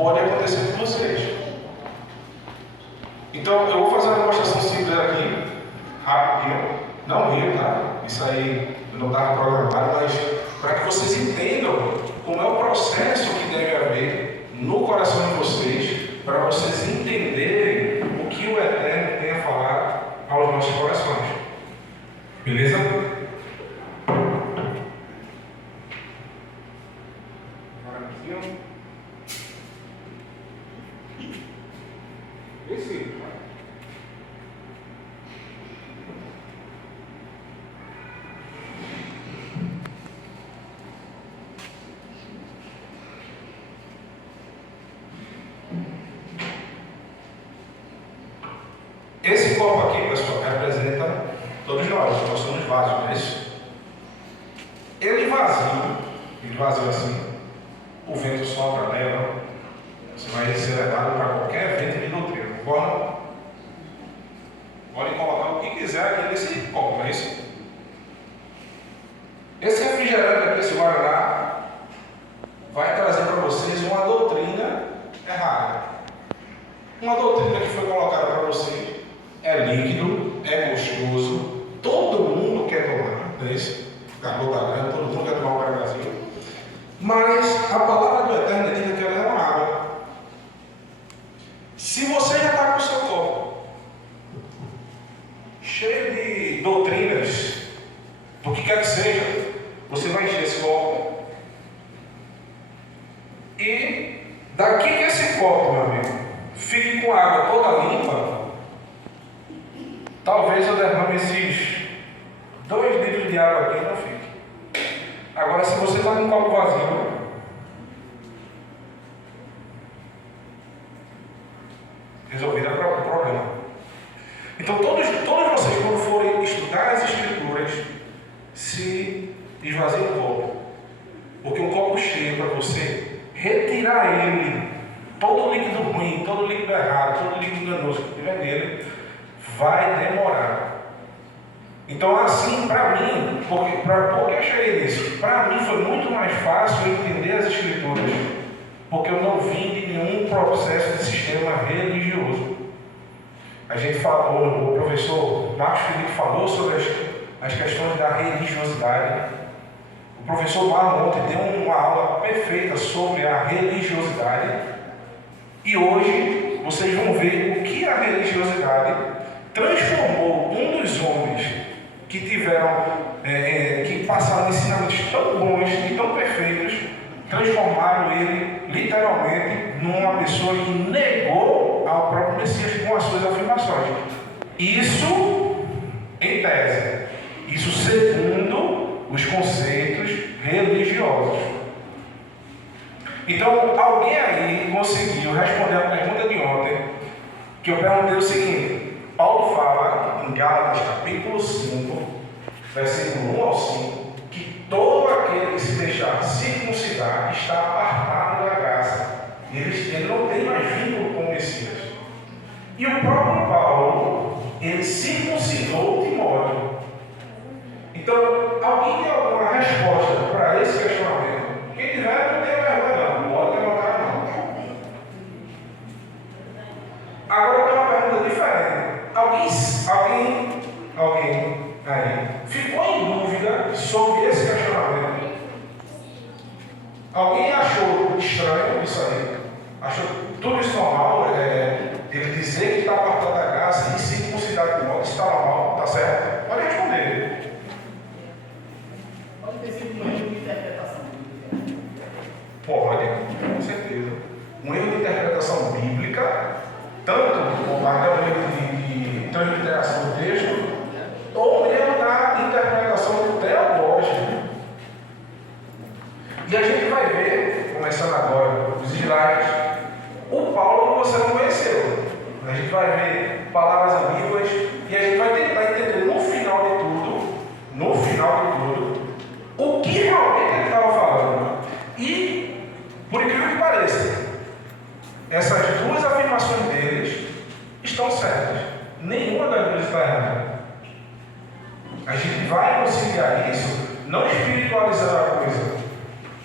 pode acontecer com vocês. Então, eu vou fazer uma demonstração simples aqui, rapidinho. Não rio, tá? Isso aí não estava programado, mas para que vocês entendam como é o processo que deve haver no coração de vocês, para vocês entenderem o que o Eterno tem a falar aos nossos corações. Beleza? Esse copo aqui, pessoal, representa todos nós somos vasos, não é isso? Ele vazio assim, o vento sopra, leva, você vai ser levado para qualquer vento de doutrina, concorda? Pode colocar o que quiser aqui nesse copo, não é isso? Esse refrigerante aqui, esse Guaraná, vai trazer para vocês uma doutrina errada. Uma doutrina que foi colocada para vocês. É líquido, é gostoso, todo mundo quer tomar, não é isso? Acabou da grana, todo mundo quer tomar o Brasil. Mas a palavra do Eterno diz que ela é uma água. Se você já está com o seu copo cheio de doutrinas, do que quer que seja, você vai encher esse copo. E daqui que esse copo, meu amigo, fique com a água toda limpa, talvez eu derrame esses 2 litros de água aqui e não fique. Agora, se você está com um copo vazio, resolvido o problema. Então, todos vocês, quando forem estudar as Escrituras, se esvaziem o copo. Porque um copo cheio para você, retirar ele, todo o líquido ruim, todo o líquido errado, todo o líquido enganoso que tiver nele, vai demorar. Então, assim, para mim, porque eu cheguei nisso? Para mim foi muito mais fácil entender as Escrituras, porque eu não vim de nenhum processo de sistema religioso. A gente falou, o professor Marcos Felipe falou sobre as questões da religiosidade. O professor Marlon ontem deu uma aula perfeita sobre a religiosidade. E hoje vocês vão ver o que a religiosidade transformou um dos homens que tiveram, que passaram ensinamentos tão bons e tão perfeitos, transformaram ele literalmente numa pessoa que negou ao próprio Messias com as suas afirmações. Isso em tese, isso segundo os conceitos religiosos. Então, alguém aí conseguiu responder a pergunta de ontem, que eu perguntei o seguinte: Paulo fala em Gálatas capítulo 5, versículo 1 ao 5, que todo aquele que se deixar circuncidar está apartado da graça. Ele não tem mais vínculo com o Messias. E o próprio Paulo, ele circuncidou Timóteo. Então, alguém tem alguma resposta para esse questionamento? Quem tiver, não tem vergonha não, pode levantar a mão. Agora eu tenho uma pergunta diferente. Alguém aí ficou em dúvida sobre esse questionamento? Alguém achou estranho isso aí? Achou tudo isso normal? Ele dizer que está apartado da graça e circuncidar de modo está normal, está certo? Pode responder. Pode ter sido um erro de interpretação. Pode, com certeza. Um erro de interpretação bíblica, tanto até o erro de transliteração do texto, ou mesmo na interpretação teológica. E a gente vai ver, começando agora, os slides, o Paulo que você não conheceu. A gente vai ver palavras ambíguas e a gente vai tentar entender no final de tudo, o que realmente ele estava falando. E, por incrível que pareça, essas duas afirmações deles estão certas. Nenhuma das duas está errada. A gente vai conciliar isso, não espiritualizando a coisa,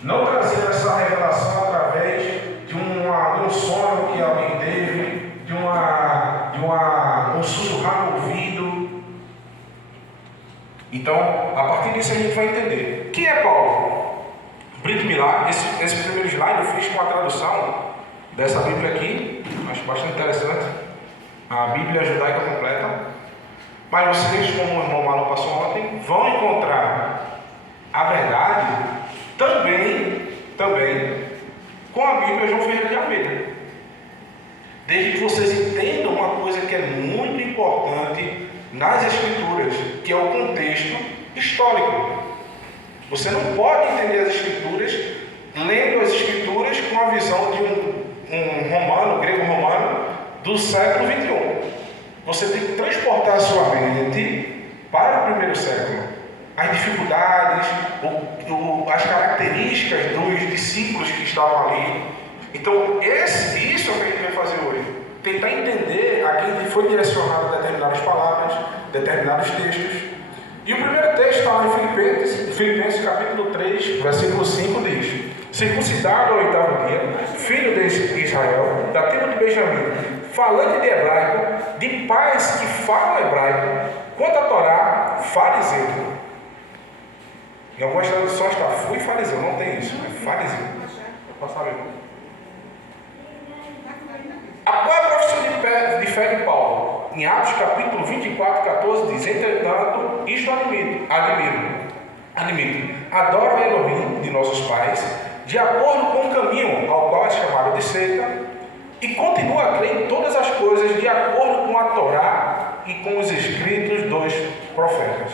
não trazendo essa revelação através de um disso a gente vai entender. Quem é Paulo? Brit Millar, esse primeiro slide eu fiz com a tradução dessa Bíblia aqui, acho bastante interessante, a Bíblia Judaica Completa. Mas vocês, como o irmão Marlon passou ontem, vão encontrar a verdade também com a Bíblia João Ferreira de Almeida. Desde que vocês entendam uma coisa que é muito importante nas Escrituras, que é o contexto histórico. Você não pode entender as Escrituras lendo as Escrituras com a visão de um romano, grego-romano, do século XXI. Você tem que transportar a sua mente para o primeiro século. As dificuldades, as características dos discípulos que estavam ali. Então, isso é o que a gente vai fazer hoje. Tentar entender a quem foi direcionado determinadas palavras, determinados textos. E o primeiro texto está lá em Filipenses capítulo 3, versículo 5, diz: circuncidado ao 8º dia, filho de Israel, da tribo de Benjamim, falante de hebraico, de pais que falam hebraico, quanto a Torá, fariseu. Em algumas traduções está fui fariseu, não tem isso, é fariseu. Vou passar aí. Qual é a profissão de fé de Paulo? Em Atos capítulo 24, 14 diz: entretanto, isto admito, adoro Elohim de nossos pais, de acordo com o caminho ao qual é chamado de seita, e continua a crer em todas as coisas de acordo com a Torá e com os escritos dos profetas.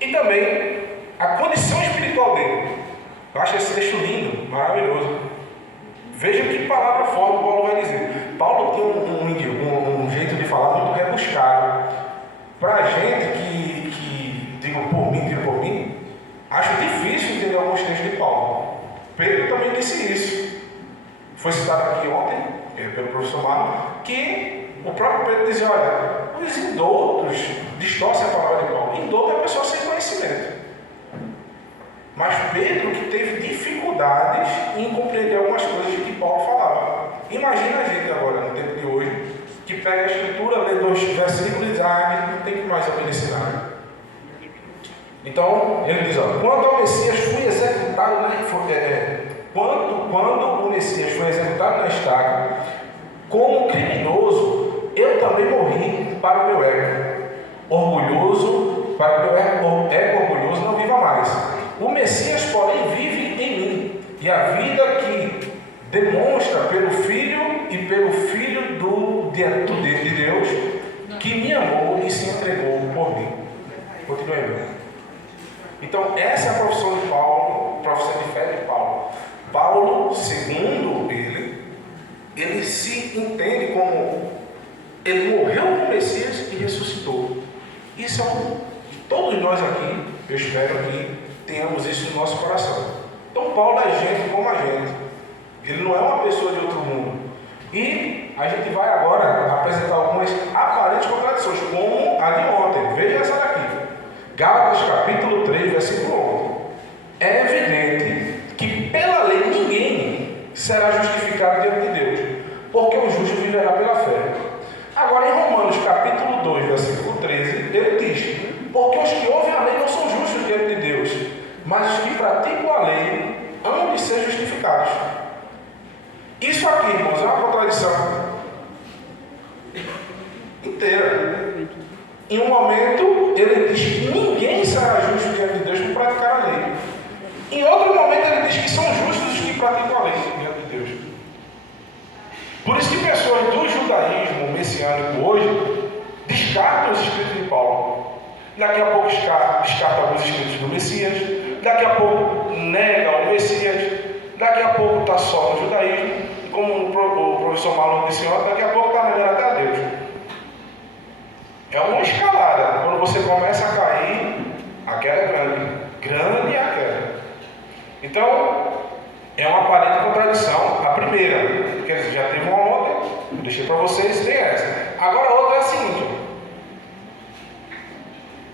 E também a condição espiritual dele. Eu acho esse texto lindo, maravilhoso. Veja que palavra forte Paulo vai dizer. Paulo tem um jeito de falar muito rebuscado. Para a gente que digo por mim, acho difícil entender alguns textos de Paulo. Pedro também disse isso. Foi citado aqui ontem, pelo professor Marlon, que o próprio Pedro dizia: olha, os indoutos distorcem a palavra de Paulo. Indouto é a pessoa sem conhecimento. Mas Pedro que teve dificuldades em compreender algumas coisas que Paulo falava. Imagina a gente agora, no tempo de hoje, que pega a Escritura, lê 2 versículos e diz: não tem que mais obedecer nada. Então, ele diz: quando o Messias foi executado quando o Messias foi executado na estaca, como criminoso, eu também morri para o meu ego. Orgulhoso, para que o meu ego orgulhoso não viva mais. O Messias, porém, vive em mim, e a vida que demonstra pelo Filho e pelo Filho de Deus, que me amou e se entregou por mim. Continuemos. Então, essa é a profissão de Paulo, a profissão de fé de Paulo. Paulo, segundo ele se entende como ele morreu com o Messias e ressuscitou. Isso todos nós aqui, eu espero que tenhamos isso no nosso coração. Então Paulo é gente como a gente. Ele não é uma pessoa de outro mundo. E a gente vai agora apresentar algumas aparentes contradições, como a de ontem. Veja essa daqui. Gálatas capítulo 3, versículo 11. É evidente que pela lei ninguém será justificado diante de Deus, porque o justo viverá pela fé. Agora em Romanos capítulo 2, versículo 13, ele diz: porque os que ouvem a lei não são justos diante de Deus, mas os que praticam a lei hão de ser justificados. Isso aqui, irmãos, é uma contradição inteira. Em um momento, ele diz que ninguém será justo diante de Deus por praticar a lei. Em outro momento, ele diz que são justos os que praticam a lei diante de Deus. Por isso que pessoas do judaísmo messiânico hoje descartam os escritos de Paulo. Daqui a pouco descarta alguns escritos do Messias, daqui a pouco nega o Messias, daqui a pouco está só no judaísmo, como o professor Marlon disse ontem, daqui a pouco está negando até a Deus. É uma escalada. Quando você começa a cair, a queda é grande é a queda. Então, é uma aparente contradição. A primeira, quer dizer, já teve uma outra, eu deixei para vocês, tem essa. Agora a outra é a seguinte.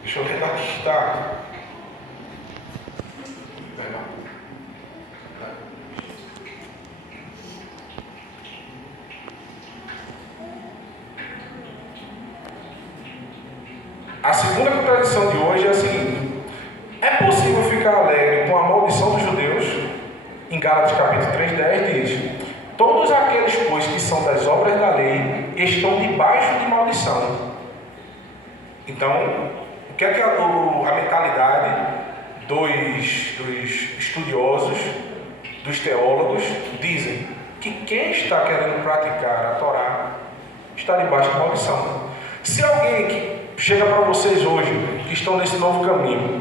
Deixa eu ver aqui, tá? A segunda contradição de hoje é a seguinte: Em Gálatas capítulo 3:10 diz: todos aqueles, pois, que são das obras da lei, estão debaixo de maldição. Então, o que é que a mentalidade dos estudiosos, dos teólogos, dizem? Que quem está querendo praticar a Torá está debaixo de maldição. Se alguém que chega para vocês hoje, que estão nesse novo caminho,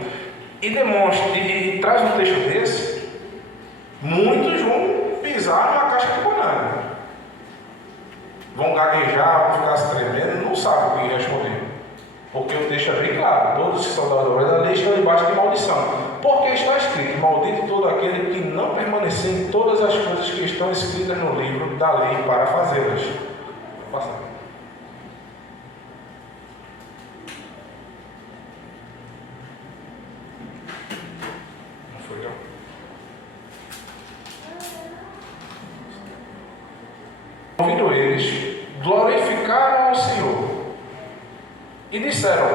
e demonstra, e traz um texto desse, muitos vão pisar numa caixa de banana. Vão gaguejar, vão ficar se tremendo, não sabem o que responder. Porque o texto é bem claro: todos que são das obras da lei estão debaixo de maldição. Porque está escrito: maldito todo aquele que não permanecer em todas as coisas que estão escritas no livro da lei para fazê-las. Vou passar. Não foi não. Ouvindo eles, glorificaram ao Senhor e disseram: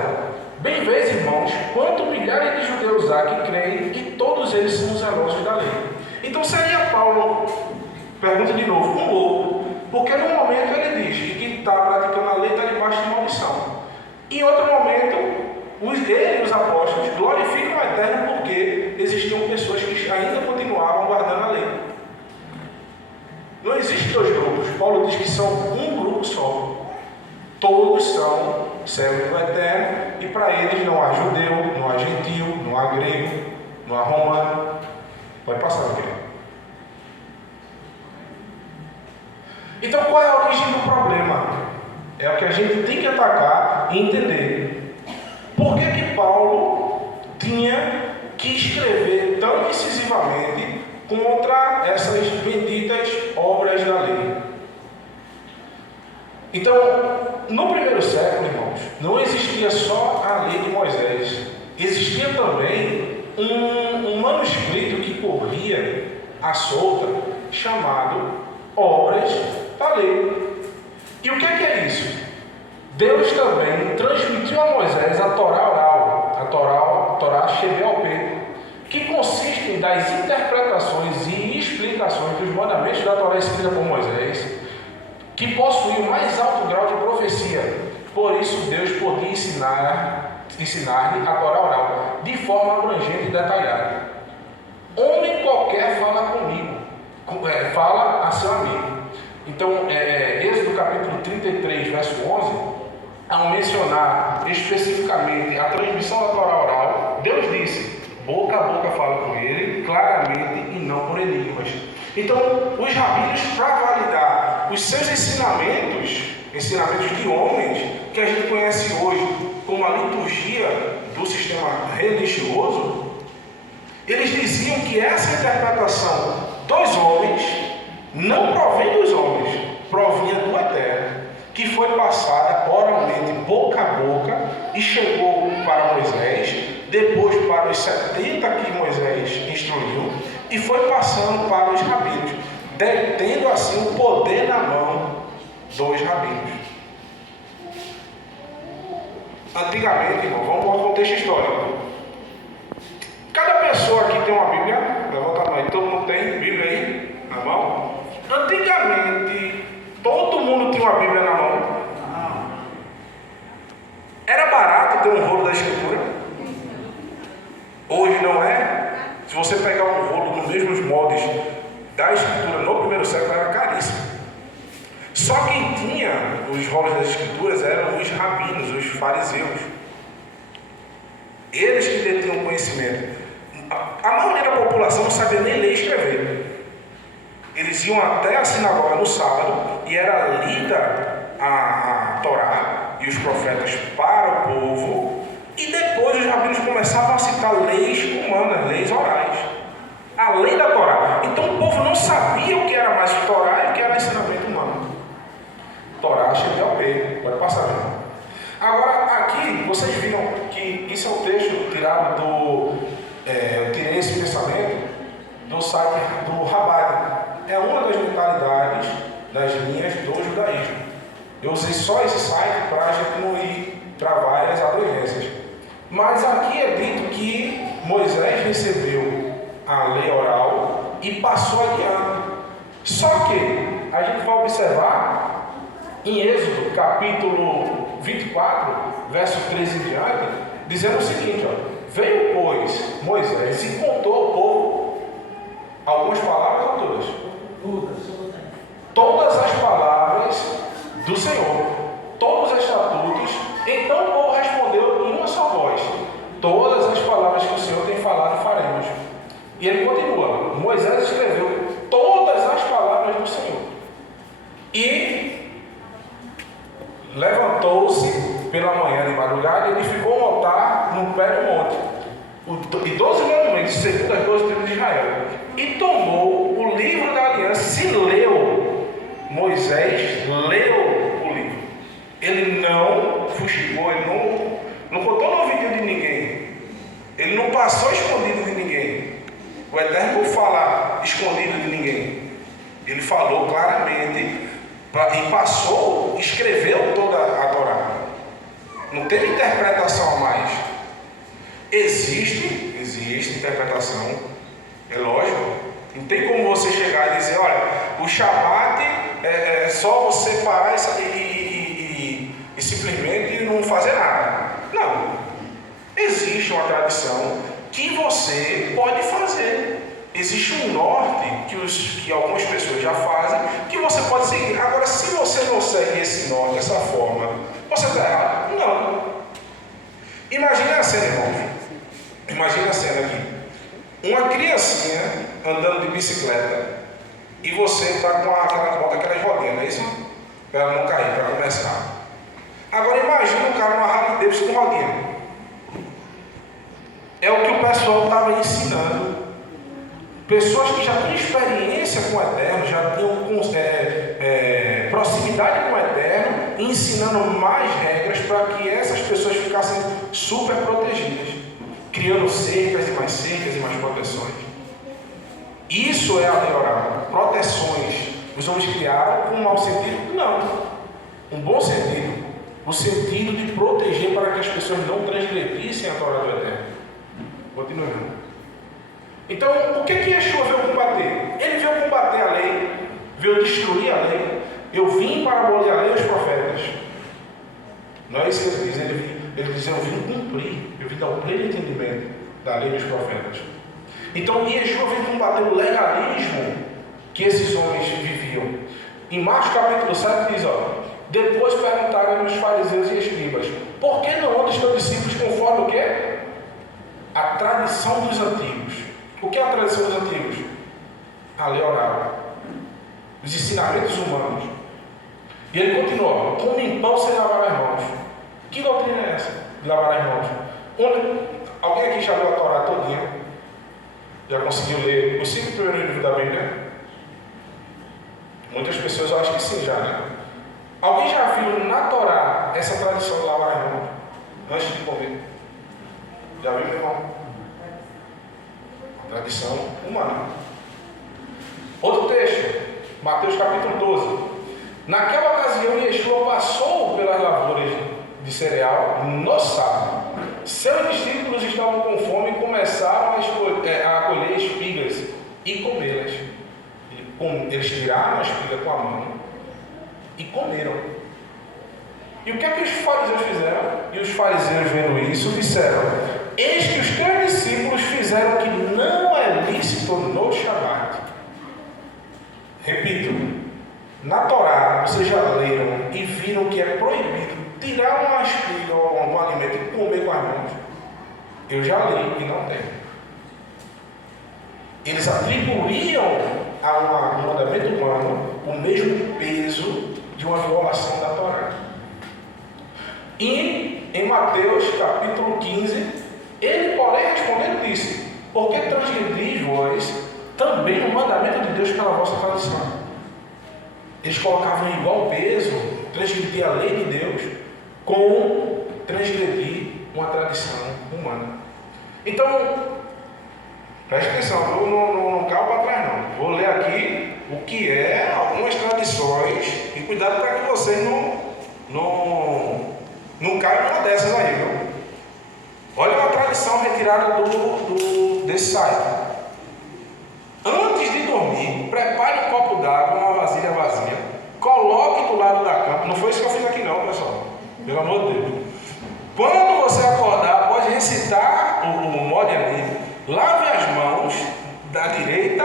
bem vês, irmãos, quanto milhares de judeus há que creem, e todos eles são zelosos da lei. Então seria Paulo, pergunta de novo, um louco, porque num momento ele diz que quem está praticando a lei está debaixo de maldição. Em outro momento, ele e os apóstolos glorificam o Eterno porque existiam pessoas que ainda continuavam guardando a lei. Não existem dois grupos. Paulo diz que são um grupo só. Todos são servos do Eterno, e para eles não há judeu, não há gentil, não há grego, não há romano. Pode passar, meu querido. Então, qual é a origem do problema? É o que a gente tem que atacar e entender. Por que Paulo tinha que escrever tão incisivamente contra essas benditas obras da lei? Então, no primeiro século, irmãos, não existia só a lei de Moisés. Existia também um manuscrito que corria à solta, chamado Obras da Lei. E o que é isso? Deus também transmitiu a Moisés a Torá oral, a Torá Shebealpê, que consiste das interpretações e explicações dos mandamentos da Torá escrita por Moisés, que possui o mais alto grau de profecia. Por isso Deus podia ensinar-lhe a Torá oral, de forma abrangente e detalhada. Homem qualquer fala comigo, fala a seu amigo. Então, Êxodo capítulo 33, verso 11, ao mencionar especificamente a transmissão da Torá oral, Deus disse: boca a boca fala com ele, claramente e não por enigmas. Então, os rabinos, para validar os seus ensinamentos de homens, que a gente conhece hoje como a liturgia do sistema religioso, eles diziam que essa interpretação dos homens não provém dos homens, provinha do Eterno, que foi passada oralmente, boca a boca, e chegou para Moisés, depois para os 70 que Moisés instruiu, e foi passando para os rabinos, tendo assim o poder na mão dos rabinos. Antigamente, irmão, vamos para o contexto histórico. Cada pessoa aqui tem uma Bíblia, levanta a mão, todo mundo tem Bíblia aí na mão? Antigamente, todo mundo tinha uma Bíblia na mão. Era barato ter um rolo da Escritura. Hoje não é. Se você pegar um rolo nos mesmos moldes da Escritura no primeiro século, era caríssimo. Só quem tinha os rolos das Escrituras eram os rabinos, os fariseus. Eles que detinham conhecimento. A maioria da população não sabia nem ler e escrever. Eles iam até a sinagoga no sábado e era lida a Torá e os profetas para o povo, e depois os rabinos começavam a citar leis humanas, leis orais, além da Torá. Então o povo não sabia o que era mais Torá e o que era ensinamento humano. Torá chega ao pé, pode passar, né? Agora aqui vocês viram que isso é um texto tirado eu tirei esse pensamento do site do Rabbani. É uma das mentalidades das linhas do judaísmo. Eu usei só esse site para a gente não ir para várias abrangências. Mas aqui é dito que Moisés recebeu a lei oral e passou adiante. Só que a gente vai observar em Êxodo, capítulo 24, verso 13 em diante, dizendo o seguinte: veio, pois, Moisés e contou ao povo algumas palavras ou todas? Todas as palavras do Senhor, todos os estatutos. Então o povo respondeu em uma só voz: todas as palavras que o Senhor tem falado faremos. E ele continua: Moisés escreveu todas as palavras do Senhor e levantou-se pela manhã de madrugada e edificou um altar no pé do monte, e 12 monumentos, segundo as 12 tribos de Israel, e tomou o livro da aliança, se leu. Moisés leu o livro. Ele não fuxicou, ele não contou no ouvido de ninguém, ele não passou escondido de ninguém. O Eterno não fala escondido de ninguém. Ele falou claramente e passou, escreveu toda a Torá. Não teve interpretação a mais. Existe interpretação, é lógico. Não tem como você chegar e dizer: olha, o Shabat é só você parar e simplesmente não fazer nada. Não. Existe uma tradição que você pode fazer. Existe um norte que algumas pessoas já fazem, que você pode seguir. Agora, se você não segue esse norte, dessa forma, você está errado? Não. Imagina a cena, irmão. Imagina a cena aqui. Uma criancinha andando de bicicleta e você está com aquelas rodinhas, não é isso? Para ela não cair, para começar. Agora imagina um cara numa Harley Davidson com rodinha. É o que o pessoal estava ensinando. Pessoas que já tinham experiência com o Eterno, já tinham proximidade com o Eterno, ensinando mais regras para que essas pessoas ficassem super protegidas, criando cercas e mais proteções. Isso é a lei oral. Proteções. Os homens criaram com um mau sentido? Não. Um bom sentido. O sentido de proteger para que as pessoas não transgredissem a Torá do Eterno. Continuando. Então, o que Yeshua veio combater? Ele veio combater a lei, veio destruir a lei. Eu vim para abolir a lei e os profetas. Não é isso que ele diz. Ele diz: eu vim cumprir, eu vim dar o pleno entendimento da lei dos profetas. Então, Yeshua veio combater o legalismo que esses homens viviam. Em Marcos capítulo 7 diz: depois perguntaram os fariseus e escribas: por que não andam os teus discípulos conforme o quê? A tradição dos antigos. O que é a tradição dos antigos? A lei oral, os ensinamentos humanos. E ele continua: comem pão sem lavar as mãos. Que doutrina é essa de lavar as mãos? Alguém aqui já leu a Torá todinha? Já conseguiu ler os 5 primeiros livros da Bíblia? Muitas pessoas eu acho que sim, já, né? Alguém já viu na Torá essa tradição de lavar as mãos antes de comer? Já viu, meu irmão? Tradição humana. Outro texto, Mateus capítulo 12. Naquela ocasião, Yeshua passou pelas lavouras de cereal no sábado. Seus discípulos estavam com fome e começaram a colher espigas e comê-las. Eles tiraram a espiga com a mão e comeram. E o que é que os fariseus fizeram? E os fariseus, vendo isso, disseram: eis que os teus discípulos fizeram o que não é lícito no Shabat. Repito, na Torá vocês já leram e viram que é proibido tirar uma espiga ou algum alimento e comer com as mãos. Eu já li e não tem. Eles atribuíam a um mandamento humano o mesmo peso de uma violação da Torá. E em Mateus capítulo 15, ele, porém, respondendo, disse: por que transgredis vós também o mandamento de Deus pela vossa tradição? Eles colocavam em igual peso transgredir a lei de Deus com transgredir uma tradição humana. Então, preste atenção, eu não caio para trás não. Vou ler aqui o que é algumas tradições e cuidado para que vocês não caiam numa dessas aí, viu? Olha uma tradição retirada desse site. Antes de dormir, prepare um copo d'água, uma vasilha vazia, coloque do lado da cama. Não foi isso que eu fiz aqui não, pessoal. Pelo amor de Deus. Quando você acordar, pode recitar o Mode Amigo. Lave as mãos da direita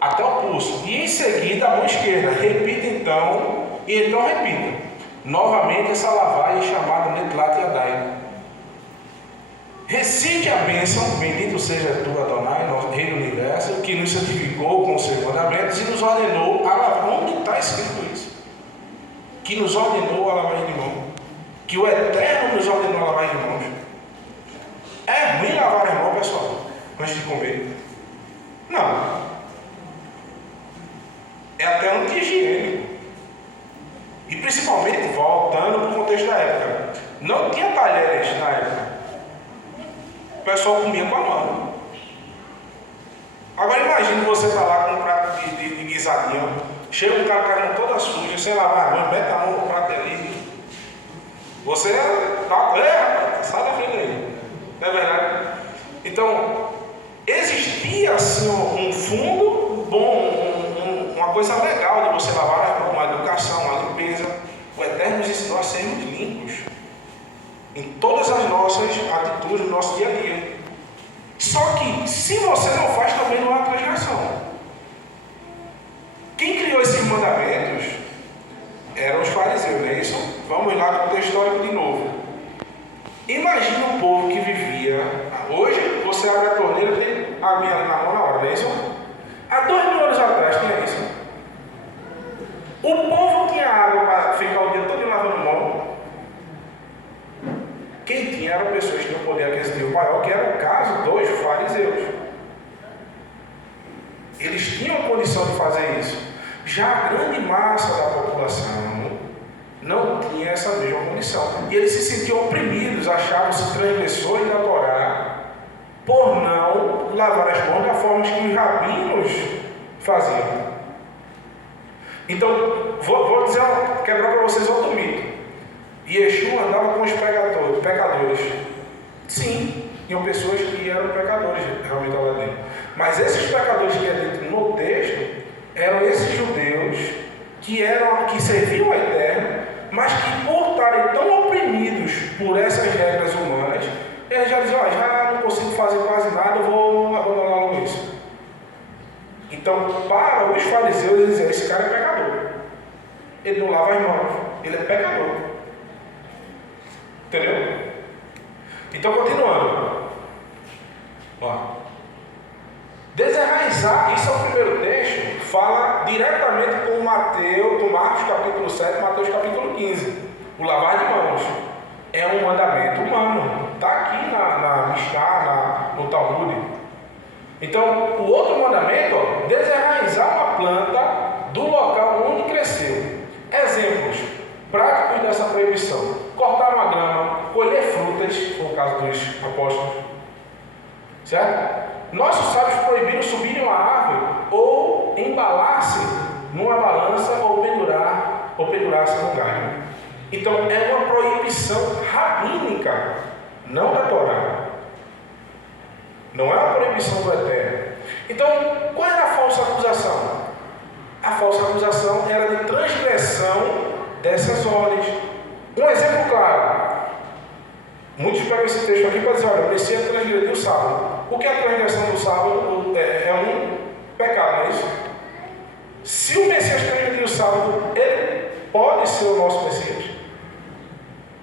até o pulso. E em seguida a mão esquerda. Repita então. E então repita. Novamente essa lavagem chamada Netlat Yadai. Recite a bênção, bendito seja tu, Adonai, nosso Rei do Universo, que nos santificou com os seus mandamentos e nos ordenou a lavar. Onde está escrito isso? Que nos ordenou a lavagem de mãos. Que o Eterno nos ordenou a lavagem de mãos. É ruim lavar as mãos, pessoal, antes de comer? Não. É até anti-higiênico. E principalmente, voltando para o contexto da época, não tinha talheres na época. O pessoal comia com a mão. Agora imagine você estar lá com um prato de guisadinho, chega um cara com a mão toda suja, sem lavar a mão, mete a mão no prato ali. Você tá, sai da frente aí. Não é verdade? Então, existia assim um fundo bom, uma coisa legal de você lavar as mãos, uma educação, uma limpeza. O Eterno nos ensinou a sermos limpos em todas as nossas atitudes, no nosso dia a dia. Só que, se você não faz, também não há transgressão. Quem criou esses mandamentos eram os fariseus, não é isso? Vamos lá para o texto histórico de novo. Imagina um povo que vivia. Hoje, você abre a torneira e tem água ali na mão na hora, não é isso? Há 2000 anos atrás tinha isso. O povo tinha água para ficar o dia todo lavando mão. Quem tinha eram pessoas que tinham poder aquisitivo maior, que era o caso dos fariseus. Eles tinham condição de fazer isso. Já a grande massa da população não tinha essa mesma condição. E eles se sentiam oprimidos, achavam-se transgressores da Torá, por não lavar as mãos da forma que os rabinos faziam. Então, vou dizer, quebrar para vocês outro mito. Yeshua andava com os pecadores. Sim, tinham pessoas que eram pecadores, realmente lá dentro. Mas esses pecadores que é dito no texto eram esses judeus que serviam ao Eterno, mas que por estarem tão oprimidos por essas regras humanas, eles já diziam, já não consigo fazer quase nada, eu vou abandonar logo isso. Então, para os fariseus, eles diziam, esse cara é pecador. Ele não lava as mãos, ele é pecador. Entendeu? Então, continuando. Ó. Desenraizar, isso é o primeiro texto, fala diretamente com Marcos capítulo 7, Mateus capítulo 15. O lavar de mãos é um mandamento humano. Está aqui na Mishnah, no Talmud. Então, o outro mandamento, ó, desenraizar uma planta do local onde cresceu. Exemplos práticos dessa proibição: cortar uma grama, colher frutas, no caso dos apóstolos, certo? Nossos sábios proibiram subir em uma árvore ou embalar-se numa balança ou pendurar-se no galho. Então é uma proibição rabínica, não da Torá. Não é uma proibição do Eterno. Então, qual era a falsa acusação? A falsa acusação era de transgressão dessas ordens. Um exemplo claro. Muitos pegam esse texto aqui para dizer, olha, eu preciso transgredir o sábado. O que é a transgressão do sábado? É um pecado, não é isso? Se o Messias transgredir o sábado, ele pode ser o nosso Messias,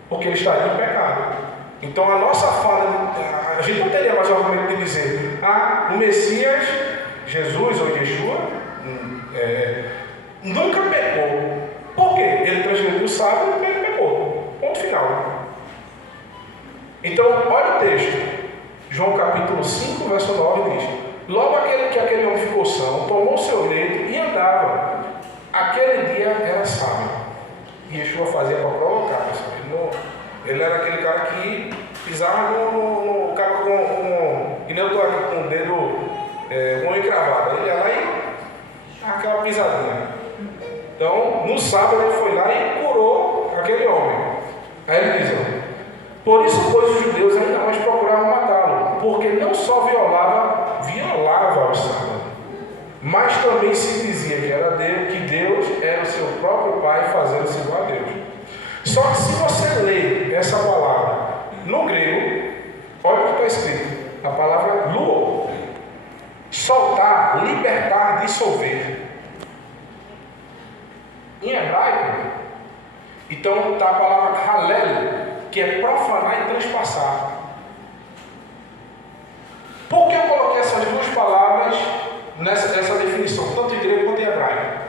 porque ele estaria em pecado. Então a nossa fala, a gente não teria mais o argumento de dizer, o Messias, Jesus ou Yeshua, nunca pecou. Por quê? Ele transgrediu o sábado e ele pecou. Ponto final. Então, olha o texto. João capítulo 5, verso 9 diz: logo aquele homem ficou são, tomou seu leito e andava. Aquele dia era sábado. E Yeshua fazia para provocar, pessoal. Ele era aquele cara que pisava no cara que nem eu estou aqui com o dedo com o encravado. Ele ia lá e aquela pisadinha. Então, no sábado ele foi lá e curou aquele homem. Aí ele diz: por isso, pois, os judeus ainda mais procuravam matá-lo, porque não só violava o sábado, mas também se dizia que Deus era o seu próprio Pai, fazendo-se igual a Deus. Só que se você ler essa palavra no grego, olha o que está escrito, a palavra luo, soltar, libertar, dissolver. Em hebraico, então está a palavra halel, que é profanar e transpassar. Por que eu coloquei essas duas palavras nessa definição, tanto em grego quanto em hebraico?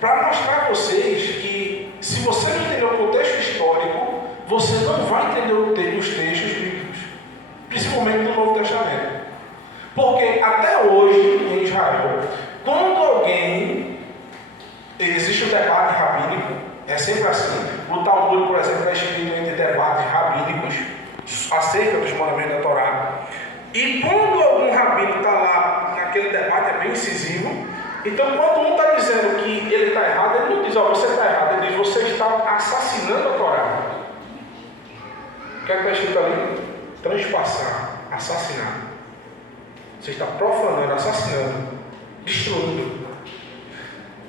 Para mostrar a vocês que, se você não entender o contexto histórico, você não vai entender os textos bíblicos, principalmente no Novo Testamento. Porque até hoje, em Israel, quando alguém, existe um debate rabínico, é sempre assim. O Talmud, por exemplo, é escrito entre debates rabínicos acerca dos mandamentos da Torá. E quando algum rabino está lá naquele debate, é bem incisivo. Então, quando um está dizendo que ele está errado, ele não diz, ó, você está errado, ele diz, você está assassinando a Torá. O que é que está escrito ali? Transpassar, assassinar. Você está profanando, assassinando, destruindo.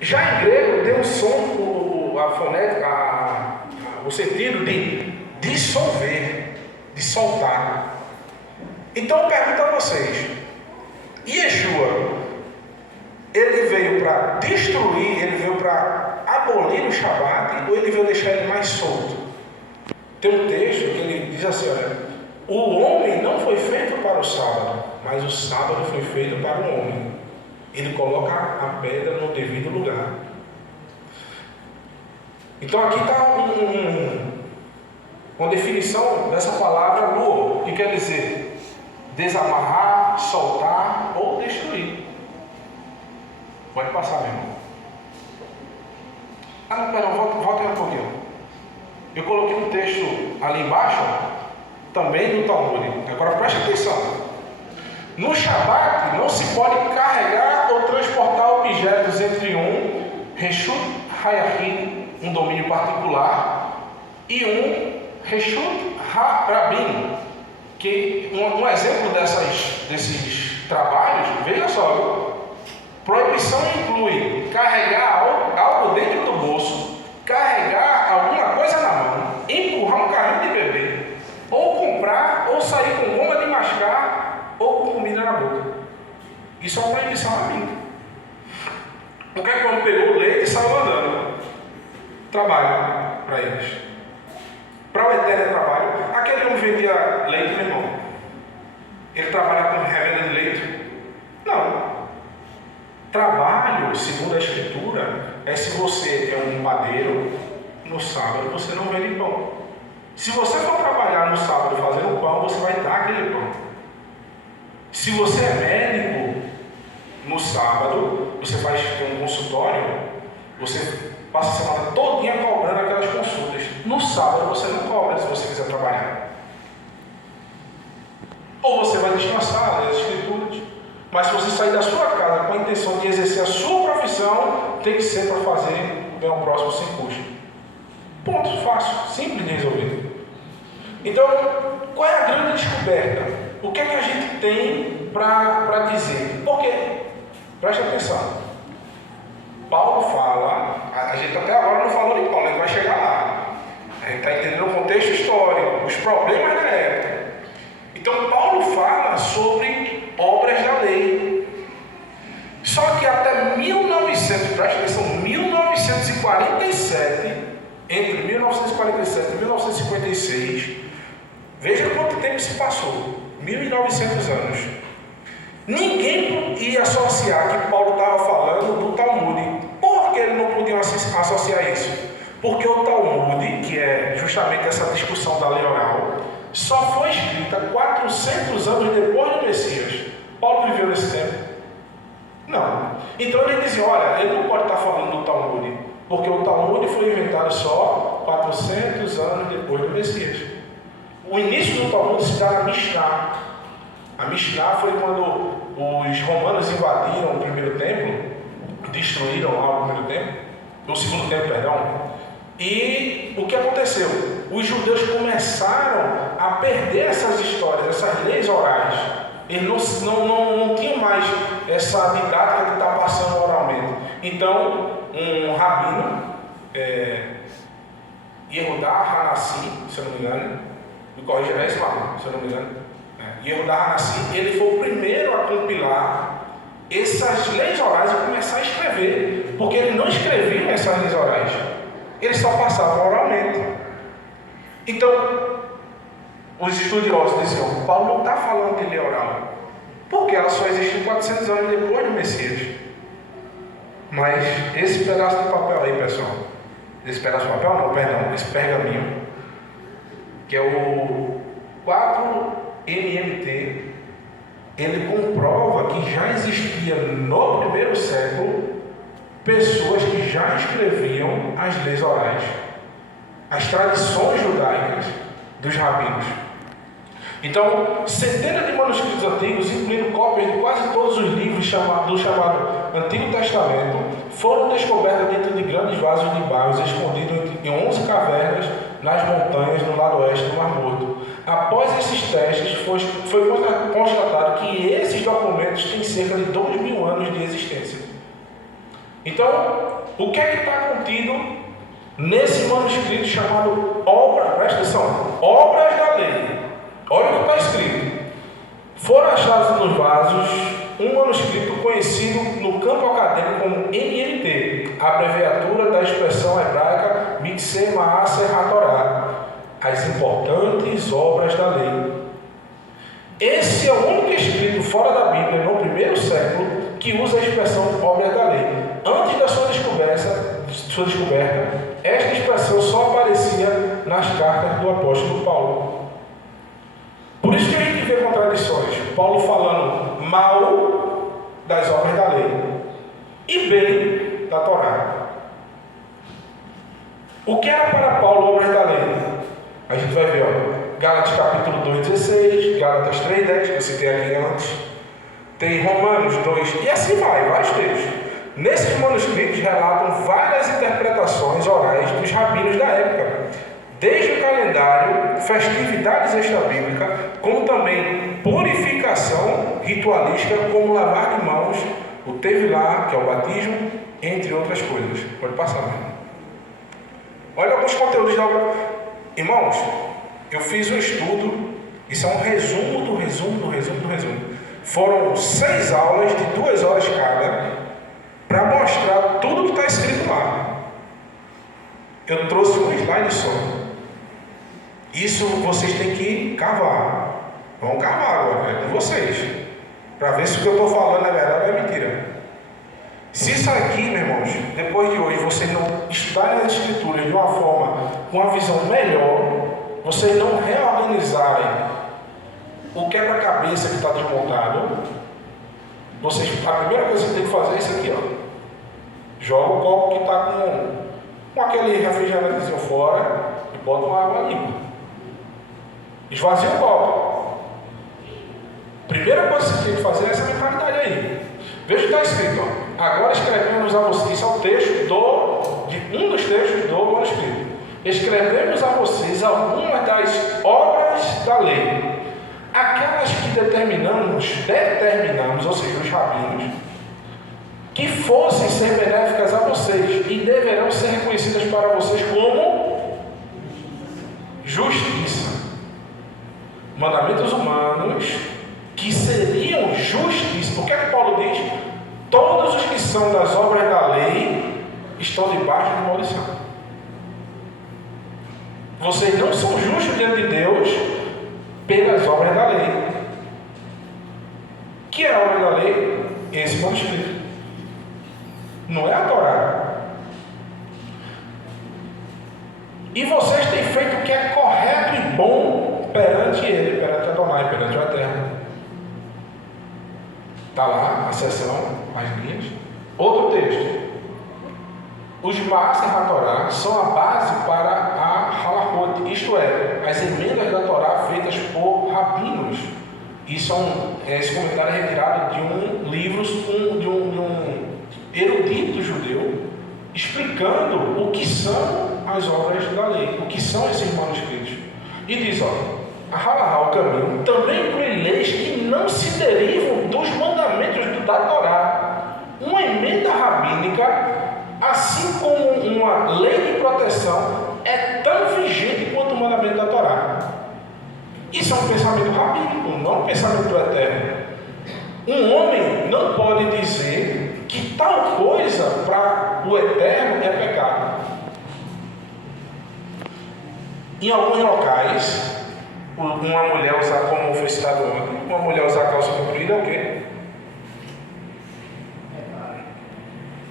Já em grego tem um som, a fonética, o sentido de dissolver, de soltar. Então eu pergunto a vocês, Yeshua, ele veio para destruir, ele veio para abolir o Shabat, ou ele veio deixar ele mais solto? Tem um texto que ele diz assim, olha, o homem não foi feito para o sábado, mas o sábado foi feito para o homem. Ele coloca a pedra no devido lugar. Então aqui está uma definição dessa palavra luo, que quer dizer desamarrar, soltar ou destruir. Pode passar, meu irmão. Ah, não, pera, volta aí um pouquinho. Eu coloquei um texto ali embaixo, também do Talmud. Agora preste atenção. No Shabat não se pode carregar ou transportar objetos entre um Reshut Hayahid, um domínio particular, e um Reshut HaRabim, que um exemplo desses trabalhos, veja só, proibição inclui carregar algo dentro do bolso, carregar alguma coisa na mão, empurrar um carrinho de bebê, ou comprar, ou sair com goma de mascar, ou com comida na boca. Isso é uma proibição rabínica. O que é que o homem pegou o leite e saiu andando? Trabalho para eles. Para o eterno trabalho. Aquele homem vendia leite, meu irmão. Ele trabalha com revenda de leite? Não. Trabalho, segundo a Escritura, é se você é um padeiro, no sábado você não vende pão. Se você for trabalhar no sábado fazendo pão, você vai dar aquele pão. Se você é médico, no sábado, você faz um consultório, você passa a semana todinha cobrando aquelas consultas. No sábado você não cobra se você quiser trabalhar. Ou você vai descansar, ler as Escrituras. Mas se você sair da sua casa com a intenção de exercer a sua profissão, tem que ser para fazer bem ao próximo sem custo. Ponto, fácil, simples de resolver. Então, qual é a grande descoberta? O que é que a gente tem para dizer? Por quê? Preste atenção. Paulo fala, a gente até agora não falou de Paulo, a gente vai chegar lá. A gente está entendendo o contexto histórico, os problemas da época. Então, Paulo fala sobre obras da lei. Só que até 1900, preste atenção, 1947, entre 1947 e 1956, veja quanto tempo se passou, 1900 anos. Ninguém ia associar que Paulo estava falando do Talmud. Por que ele não podia associar isso? Porque o Talmud, que é justamente essa discussão da lei oral, só foi escrita 400 anos depois do Messias. Paulo viveu nesse tempo? Não. Então ele dizia, olha, ele não pode estar falando do Talmud, porque o Talmud foi inventado só 400 anos depois do Messias. O início do Talmud se dá na Mishnah. A Mishnah foi quando os romanos invadiram o primeiro templo, destruíram lá o primeiro templo, o segundo templo, perdão. E o que aconteceu? Os judeus começaram a perder essas histórias, essas leis orais. Eles não tinham mais essa didática de estar passando oralmente. Então, um rabino, Yehudá Hanassi, se eu não me engano, me corrigirá esse nome, se eu não me engano, Yehudá Hanassi, ele foi o primeiro a compilar essas leis orais e começar a escrever, porque ele não escrevia essas leis orais, eles só passavam oralmente. Então, os estudiosos diziam: Paulo não está falando de lei oral, porque ela só existiu 400 anos depois do Messias. Mas esse pedaço de papel aí, pessoal, esse pedaço de papel não, perdão, esse pergaminho, que é o 4MMT, ele comprova que já existia no primeiro século pessoas que já escreviam as leis orais, as tradições judaicas dos rabinos. Então, centenas de manuscritos antigos, incluindo cópias de quase todos os livros do chamado Antigo Testamento, foram descobertos dentro de grandes vasos de barro escondidos em 11 cavernas nas montanhas no lado oeste do Mar Morto. Após esses testes, foi constatado que esses documentos têm cerca de 2.000 anos de existência. Então, o que é que está contido nesse manuscrito chamado Obras da Lei? Olha o que está escrito. Foram achados nos vasos um manuscrito conhecido no campo acadêmico como MNT, a abreviatura da expressão hebraica Mikseh Maaser HaTorah, as importantes obras da lei. Esse é o único escrito fora da Bíblia no primeiro século que usa a expressão obras da lei. Antes da sua descoberta, esta expressão só aparecia nas cartas do apóstolo Paulo. Por isso que a gente vê contradições. Paulo falando mal das obras da lei e bem da Torá. O que era para Paulo obras da lei? A gente vai ver, Gálatas capítulo 2:16, Gálatas 3:10, que eu citei aqui antes. Tem Romanos 2, e assim vai, vários textos. Nesses manuscritos relatam várias interpretações orais dos rabinos da época, desde o calendário, festividades extra-bíblicas, como também purificação ritualística, como lavar de mãos, o tevilá, que é o batismo, entre outras coisas. Pode passar, né? Olha alguns conteúdos da obra. Irmãos, eu fiz um estudo, isso é um resumo do resumo. Foram 6 aulas de 2 horas cada, para mostrar tudo que está escrito lá. Eu trouxe um slide só. Isso vocês têm que cavar. Vão cavar agora, é com vocês, para ver se o que eu estou falando é verdade ou é mentira. Se isso aqui, meus irmãos, depois de hoje, vocês não estudarem as escrituras de uma forma, com uma visão melhor, vocês não reorganizarem o quebra-cabeça que está desmontado, a primeira coisa que tem que fazer é isso aqui, joga o copo que está com aquele refrigerantezinho fora e bota uma água limpa. Esvazia o copo. Primeira coisa que você tem que fazer é essa mentalidade aí. Veja o que está escrito, Agora escrevemos a vocês, isso é o texto de um dos textos do manuscrito. Escrevemos a vocês algumas das obras da lei, aquelas que determinamos, ou seja, os rabinos, que fossem ser benéficas a vocês e deverão ser reconhecidas para vocês como justiça. Mandamentos humanos que seriam justiça. Por que Paulo diz? Todos os que são das obras da lei estão debaixo de maldição. Vocês não são justos diante de Deus pelas obras da lei. Que é a obra da lei? Esse manuscrito. Não é a Torá. E vocês têm feito o que é correto e bom perante Ele, perante Adonai, perante o Eterno. Está lá a seção, as linhas. Outro texto. Os Maaser HaTorah são a base para a Halachot, isto é, as emendas da Torá feitas por rabinos. Esse comentário é retirado de um livro, de um erudito judeu, explicando o que são as obras da lei, o que são esses manuscritos. E diz, o caminho, também inclui leis que não se derivam dos mandamentos da Torá. Uma emenda rabínica, assim como uma lei de proteção, é tão vigente quanto o mandamento da Torá. Isso é um pensamento rabínico, não um pensamento do Eterno. Um homem não pode dizer que tal coisa para o Eterno é pecado. Em alguns locais, uma mulher usar, como foi citado ontem, uma mulher usar calça comprida é o quê?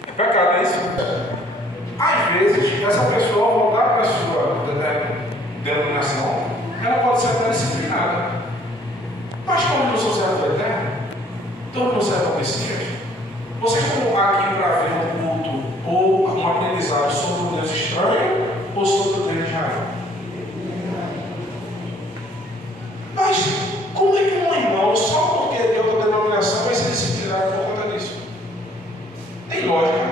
É pecado, é isso? Às vezes, essa pessoa voltar para a sua denominação, ela pode ser até disciplinada. Mas como não sou servo do Eterno, todo mundo serve ao Messias, vocês estão aqui para ver um culto ou um aprendizado sobre um Deus estranho ou sobre o Deus de Israel? Mas como é que um irmão, só porque é de outra denominação, vai ser disciplinado por conta disso? Tem lógica.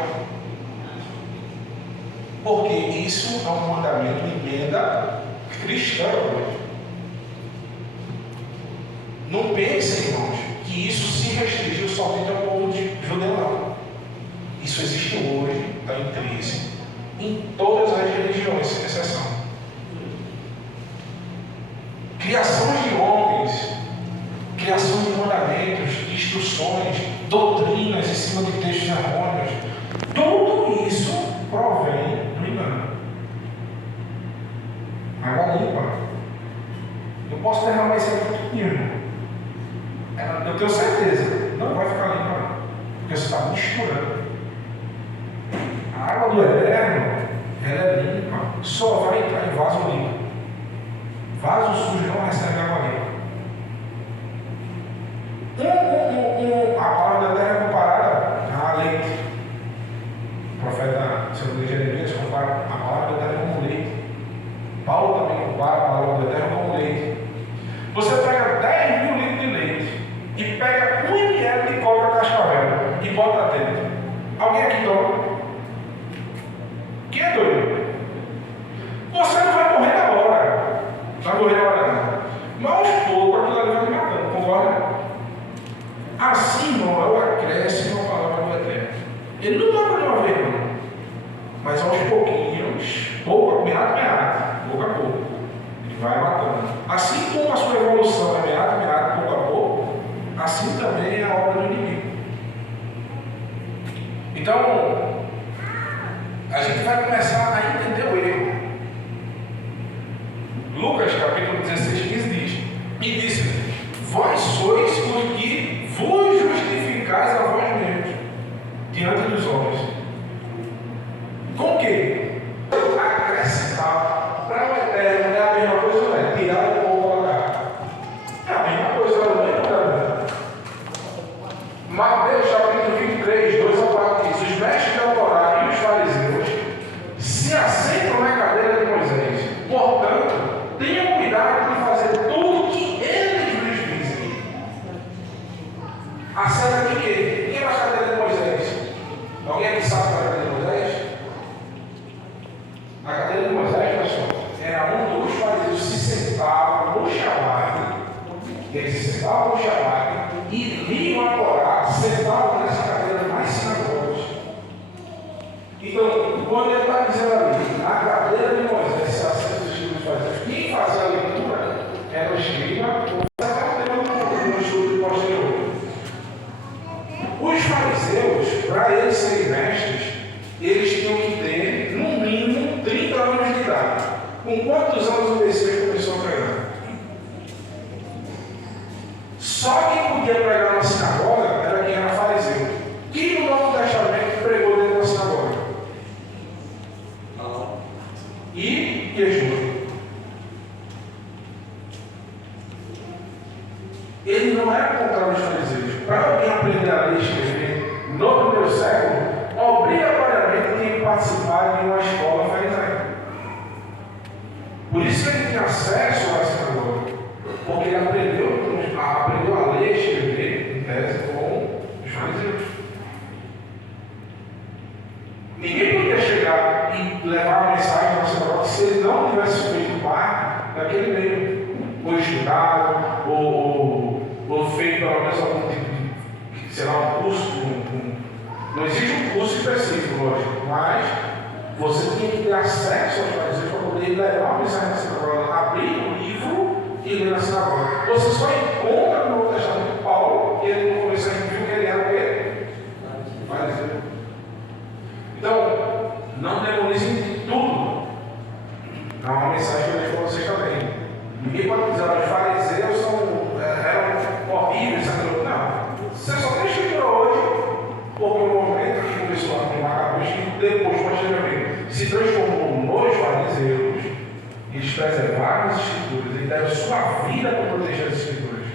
Porque isso é um mandamento, emenda cristã hoje. Não pensem, irmãos, que isso se restringe somente ao povo judeu, não. Isso existe hoje, está intrínseco, em todas as religiões, sem exceção. Criações de homens, criação de mandamentos, de instruções, doutrinas em cima de textos errôneos, tudo isso provém do engano. Água limpa. Eu posso derramar isso aqui tudo. Eu tenho certeza, não vai ficar limpa, não, porque você está misturando. A água do Eterno, ela é limpa, só vai entrar em vaso limpo. Vaso sujo não recebe água limpa. A palavra da terra é comparada a leite. O profeta, segundo Jeremias, compara a palavra da terra como leite. Paulo também compara a palavra da terra como leite. Você pega 10.000 litros de leite e pega 1 ml de coca cascavel e bota dentro. Alguém aqui toma? Quem é doido? Você não vai morrer na hora. Vai morrer na hora não. Mas aos poucos aquilo ali vai me matando, concorda? Assim, irmão, é o acréscimo à palavra do Eterno. Ele não mata de uma vez, não. Mas aos pouquinhos, pouco a pouco, ele vai matando. Assim como a sua evolução é meado, pouco a pouco, assim também é a obra do inimigo. Então, a gente vai começar a entender o erro. Lucas, capítulo 16, 15 diz: E disse: Vós sois os que vos justificais a vós mesmos diante dos homens. Com o quê? Acrescentar para o Eterno é a mesma coisa, não é? Tirar o povo colocar. É a mesma coisa, não é? Mateus capítulo 23, 2 a 4 diz: Os mestres da Torá e os fariseus se assentam na cadeira de Moisés. Portanto, tenham cuidado de fazer tudo que eles lhes dizem. Acerca de quê? Quem é a cadeira de Moisés? Alguém aqui sabe a cadeira de Moisés? A cadeira de Moisés, pessoal, era um dos fariseus se sentavam no Shabat. Eles se sentavam no Shabat e liam a Torá, sentavam nessa cadeira nas sinagogas. Então, quando ele está dizendo ali, na cadeira de Moisés se assenta os escribas fariseus, quem fazia a leitura era o escriba, no estudo posterior. Os fariseus, para eles serem mestres, eles tinham que ter, no mínimo, 30 anos de idade. Com quantos anos o Messias começou a pregar? Só quem podia pregar na sinagoga era quem era fariseu. Quem no Novo Testamento pregou dentro da sinagoga? E Yeshua. Ele não era contrário aos fariseus. Para alguém aprender a ler e escrever no primeiro século, obrigatoriamente tinha que participar de uma escola farisaica. Por isso que ele tinha acesso à sinagoga, porque ele aprendeu a ler e escrever, em tese, com os fariseus. Ninguém podia chegar e levar a mensagem na sinagoga se ele não tivesse feito parte daquele meio. ou estudado, ou feito pelo menos algum tipo de, sei lá, um curso. Não existe um curso específico, lógico, mas você tinha que ter acesso aos fariseus para poder levar a mensagem da sinagoga, abrir o livro e ler na sinagoga. Você só encontra no Novo Testamento Paulo, e ele no começo a gente viu que ele era o quê? Fariseu. Então, não demonizem tudo. É uma mensagem que eu deixo para vocês também. Ninguém pode dizer que os fariseus eram horríveis, não. Você só tem escritura hoje, porque o movimento que começou a tomar cabeça e depois, posteriormente, se transformou nos fariseus. Eles preservaram as escrituras, eles deram sua vida para proteger as escrituras.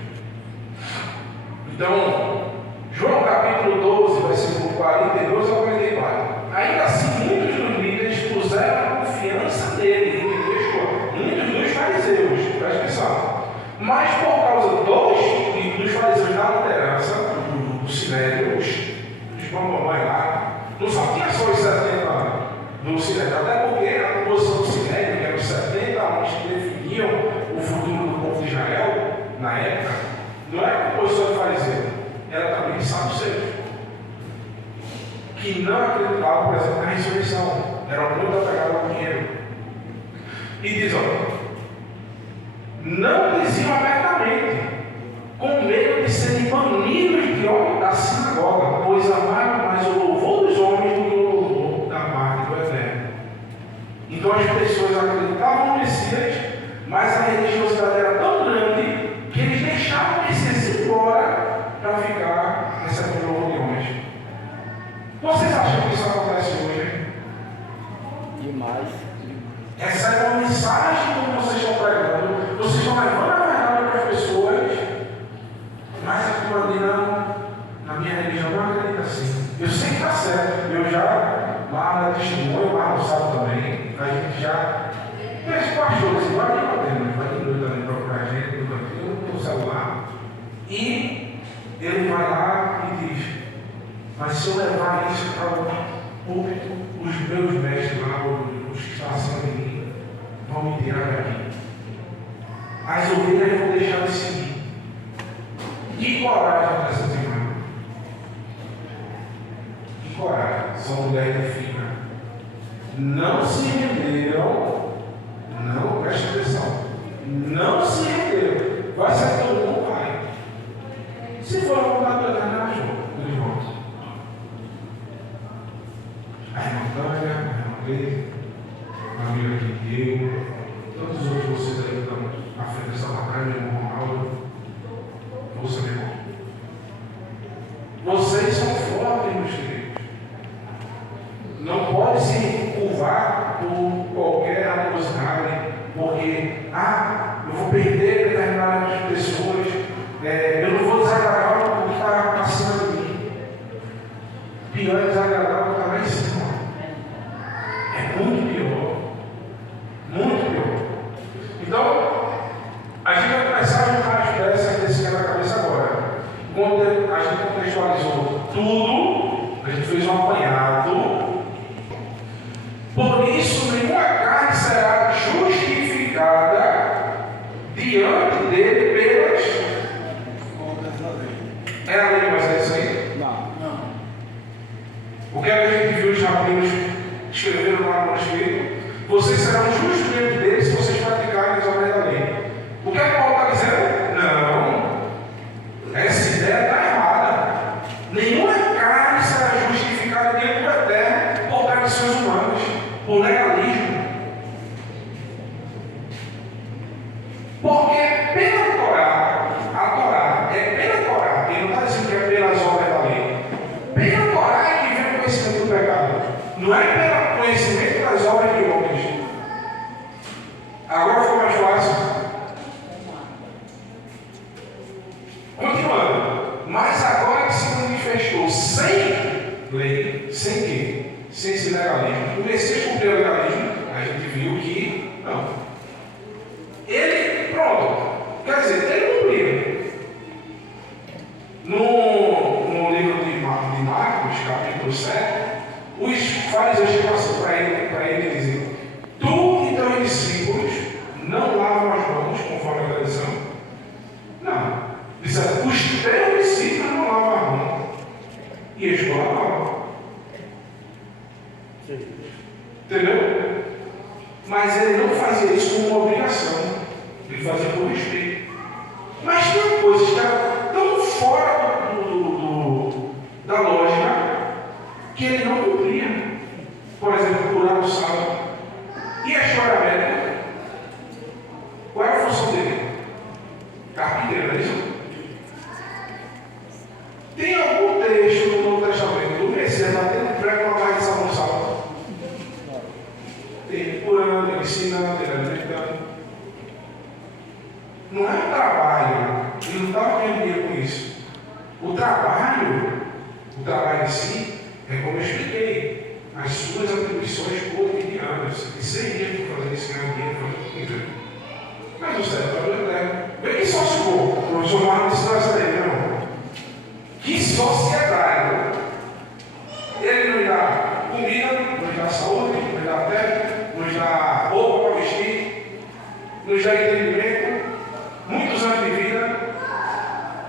Então, João capítulo 12, versículo 42 ao 44. Ainda assim, muitos dos líderes puseram a confiança nele, muitos dos fariseus, presta atenção. Mas por causa dos fariseus da liderança, do Sinédrio, os mamães lá, não só tinha só os 70 do Sinédrio, até porque a composição do Sinédrio, que eram os 70 homens que definiam o futuro do povo de Israel, na época, não era a composição de fariseu, era também de saduceus, que não acreditavam, por exemplo, na ressurreição, eram muito apegados ao dinheiro. E diz: olha, não diziam abertamente, com medo de serem banidos da sinagoga, pois amaram mais o louvor dos homens do que o louvor da parte do Eterno. Então as pessoas acreditavam no Messias, mas a religiosidade era tão grande que eles deixavam o Messias ir embora para ficar recebendo o louvor de homens. Vocês acham que isso acontece hoje? Demais. Essa é uma mensagem que vocês estão pregando, vocês estão levando a verdade para as pessoas, mas aquilo ali na minha religião não acredita assim. Eu sei que está certo, eu já lá na testemunha, lá no sábado também, a gente já. Os pastores, vai ali para dentro, vai de noite também procurar a gente, no celular, e ele vai lá e diz: mas se eu levar isso para o púlpito, os meus mestres lá, os que estão acima de mim, vão me tirar daqui. As ovelhas vão deixar de seguir. Que coragem dessas irmãs! Que coragem! São mulheres de fibra. Não se renderam, não, preste atenção, não se renderam. Vai sair todo mundo, vai. Se for a vontade do Eterno, eles vão. A irmã Tânia, a irmã Cleide, a amiga de Diego, todos os outros vocês aí que estão à frente dessa batalha, meu irmão Ronaldo, você, meu irmão. Vocês são fortes, meus queridos. Não pode se curvar por qualquer animosidade, porque, eu vou perder determinadas pessoas, eu não vou desagradar o que está acima de mim. Pior é desagradar o que está lá em cima. É muito pior. Muito pior. Então, a gente vai começar a juntar as peças desse quebra-cabeça agora. Quando a gente contextualizou tudo, a gente fez um apanhado. Por isso, nenhuma carne será justificada diante dele pelas. É a lei, mas é isso aí? Não. O que a gente viu os rabinos escreveram lá no manuscrito? Vocês serão justos diante dele se vocês praticarem as ordens da lei. O que é que Paulo está dizendo? Não. Essa ideia está errada. Nenhuma carne será justificada diante do Eterno por tradições humanas, por legalismo. Porque pela Torá, a Torá é pela Torá, ele não está dizendo que é pelas obras da lei. Pela Torá é que vem o conhecimento do pecado. Não é pelo conhecimento das obras de homens. Agora ficou mais fácil. Continuando. Mas agora que se manifestou sem lei, sem quê? Sem esse legalismo. O Messias cumpriu a legalidade. Entendeu? Mas ele não fazia isso como uma obrigação. Ele fazia por respeito. Mas tem coisas que eram tão fora da lógica que ele não cumpria. Por exemplo, curar o sábado. E a história médica? Qual era a função dele? Carpinteiro, não é isso? Tem algum trecho no Novo Testamento do Messias batendo prego na maldição no sábado? Tem ele curando, ele ensinando, ele alimentando. Não é um trabalho, ele não estava ganhando dinheiro com isso. O trabalho em si, é como eu expliquei, as suas atribuições cotidianas. Você seria para fazer isso, ganhar dinheiro, fazer tudo. Mas o cérebro está doido, né? Vê que só se for. O professor Marcos ensinou essa aí, meu irmão. Que sociedade. Ele nos dá comida, nos dá saúde, nos dá teto, nos dá roupa para vestir, nos dá entendimento, muitos anos de vida,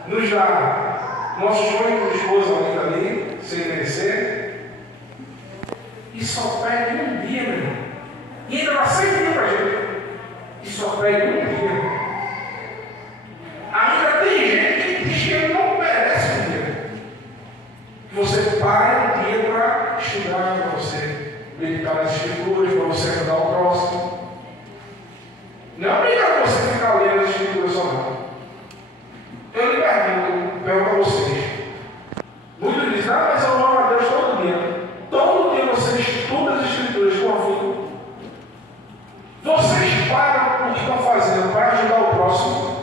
nos dá nosso sonho com esposa ali, sem merecer, e só pede um dia, meu irmão. E ainda dá 100 dias para a gente. E só pede um dia. Ainda tem gente que diz que ele não merece um dia. Você para um dia para estudar, para você meditar nas escrituras, para você ajudar o próximo. Não é obrigado você ficar lendo as escrituras só não. Eu lhe pergunto a vocês. Muitos dizem, mas eu oro a Deus todo dia. Todo dia você estuda as escrituras com afinco. Vocês param o que estão fazendo para ajudar o próximo.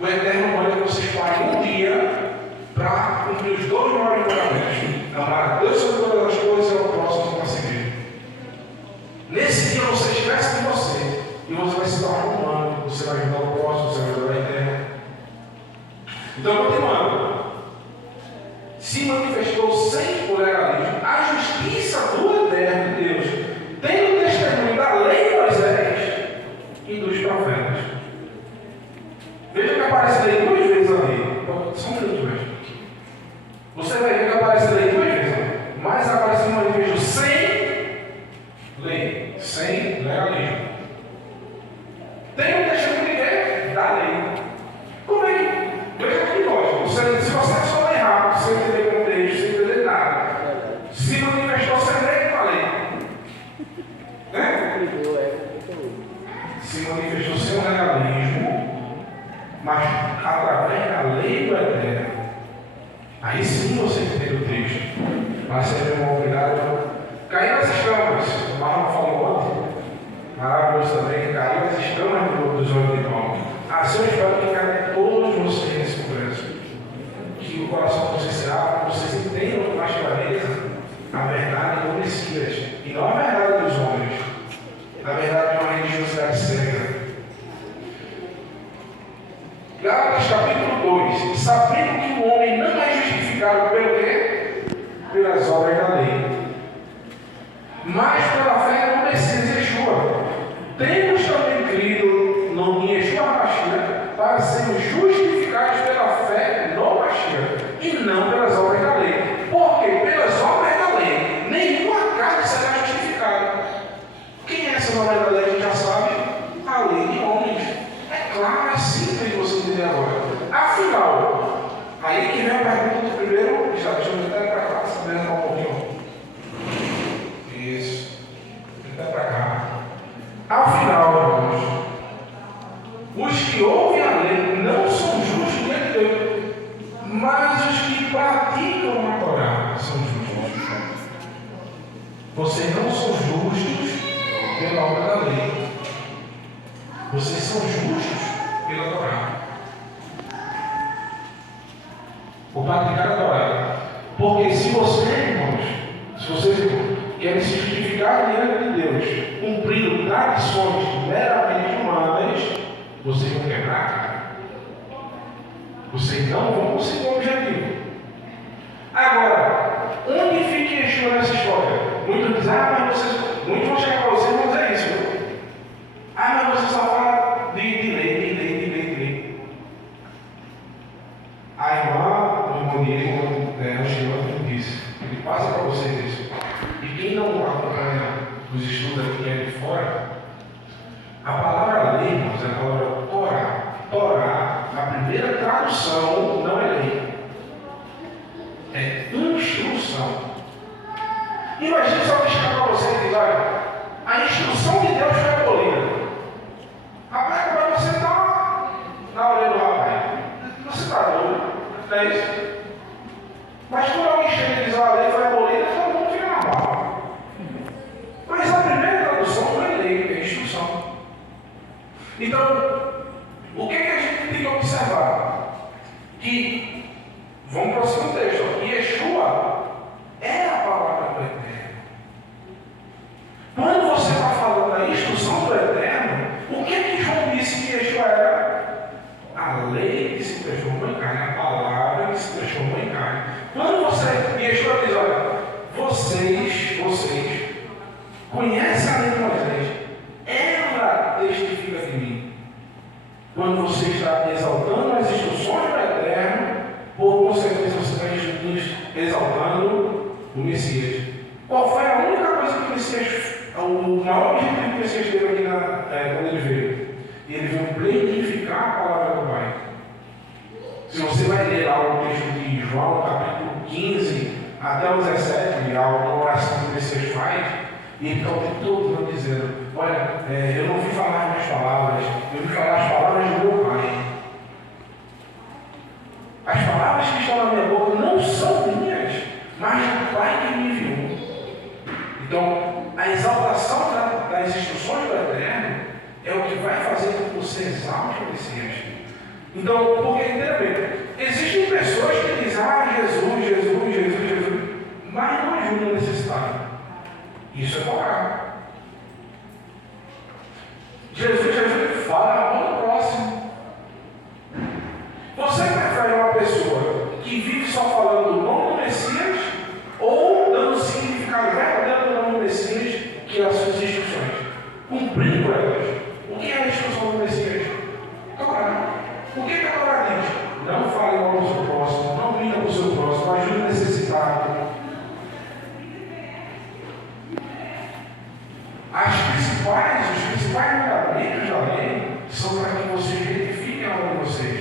O Eterno manda que vocês parem um dia para cumprir os 2 maiores mandamentos. Amar a Deus sobre todas as coisas e ao próximo para seguir. Nesse dia você esquece de você e você vai se tornar humano. Você vai ajudar o próximo, você vai ajudar a Eterno. Então, continuando. Se manifestou sem o legalismo a justiça do Eterno de Deus, tendo o testemunho da lei de Moisés e dos profetas. Veja que aparece lei 2 vezes ali. Só um minuto mesmo. Você vai ver que aparece lei 2 vezes ali. Mas aparece um manifesto sem lei, sem legalismo. Tem o testemunho de quê? Da lei. Como é que? Veja que lógico. Se você é só ler rápido, sem entender contexto, sem entender nada, se manifestou sem lei, eu falei. Né? Se manifestou sem legalismo, mas através da lei do Eterno. Aí sim você entende o texto. Mas você é obrigado a cair nas escamas. O Marlon falou ontem. Maravilhoso também, caiu nas escamas dos olhos de Paulo. Assim eu espero que caia todos vocês nesse congresso. Que o coração de vocês se abra, que vocês entendam com mais clareza a verdade do Messias. E não a verdade dos homens. A verdade de uma religiosidade cega. Gálatas capítulo 2. Sabendo que o homem não é justificado pelo quê? Pelas obras da lei, mas pela fé no Messias Yeshua. Temos também crido no Yeshua HaMashiach para sermos justificados pela fé no Mashiach e não pelas obras da lei. Porque pelas obras da lei nenhuma carne será justificada. Quem é essa obra da lei? A gente já sabe. A lei de homens. É claro, é simples de você entender agora. Afinal, aí que vem a pergunta do primeiro. Já deixa eu até para cá, sabendo um pouquinho. Isso. Até para cá. Afinal, irmãos, os que ouvem a lei não são justos diante de Deus, mas os que praticam a Torá são justos. Vocês não são justos pela obra da lei. Vocês são justos pela Torá. Por praticar a Torá. Porque se vocês, irmãos, querem se justificar diante de Deus, cumprindo tradições meramente humanas, vocês vão quebrar a cara. Vocês não vão conseguir o objetivo. Agora, onde fica Yeshua nessa história? Muitos dizem, muitos vão chegar para vocês e vão dizer isso. Mas você só fala de lei. A irmã, o irmão Diego, disse, ele passa para você vocês isso. E quem não acompanha os estudos aqui de fora, a palavra lei, irmãos, é a palavra Torá. Torá, a primeira tradução não é lei, é instrução. Imagine só que chega para você e diz: olha, a instrução de Deus foi abolida. Rapaz, como é que você está na orelha do rapaz? Você está doido? Não é isso? Mas quando alguém chega e diz: a lei foi abolida, todo mundo fica na bala. Mas a primeira tradução não é lei, é instrução. Então, o que a gente tem que observar? Que, vamos para o segundo texto, Yeshua é a palavra do Eterno. Quando você está falando da instrução do Eterno, o que João disse que Yeshua era? A lei que se transformou em carne, a palavra que se transformou em carne. Quando Yeshua diz: olha, vocês conhecem a lei de Moisés, ela testifica de mim. Quando você está exaltando as instruções do Eterno, por consequência você está exaltando o Messias. Qual foi a única coisa que o Messias, o maior objetivo que o Messias teve aqui quando ele veio? Ele veio plenificar a palavra do Pai. Se você vai ler lá o texto de João, capítulo 15 até o 17, a oração que o Messias faz, e ele está o tempo todo dizendo: olha, eu não vim falar minhas palavras, eu vim falar as palavras do meu Pai. As palavras que estão na minha boca não são minhas, mas do Pai que me enviou. Então, a exaltação das instruções do Eterno é o que vai fazer com que você exalte o Messias. Então, porque, entendeu? Existem pessoas que dizem: ah, Jesus, mas não ajudam o necessitado. Isso é moral. Jesus fala ao próximo. Você prefere uma pessoa que vive só falando do nome do Messias ou dando significado verdadeiro do nome do Messias, que é as suas instruções? Cumprindo elas. O que é a instrução do Messias? Torá. O que a Torá diz? Não fale mal do seu próximo, não minta para o seu próximo, ajude o necessitado. Os principais mandamentos da lei são para que vocês retifiquem a obra de vocês.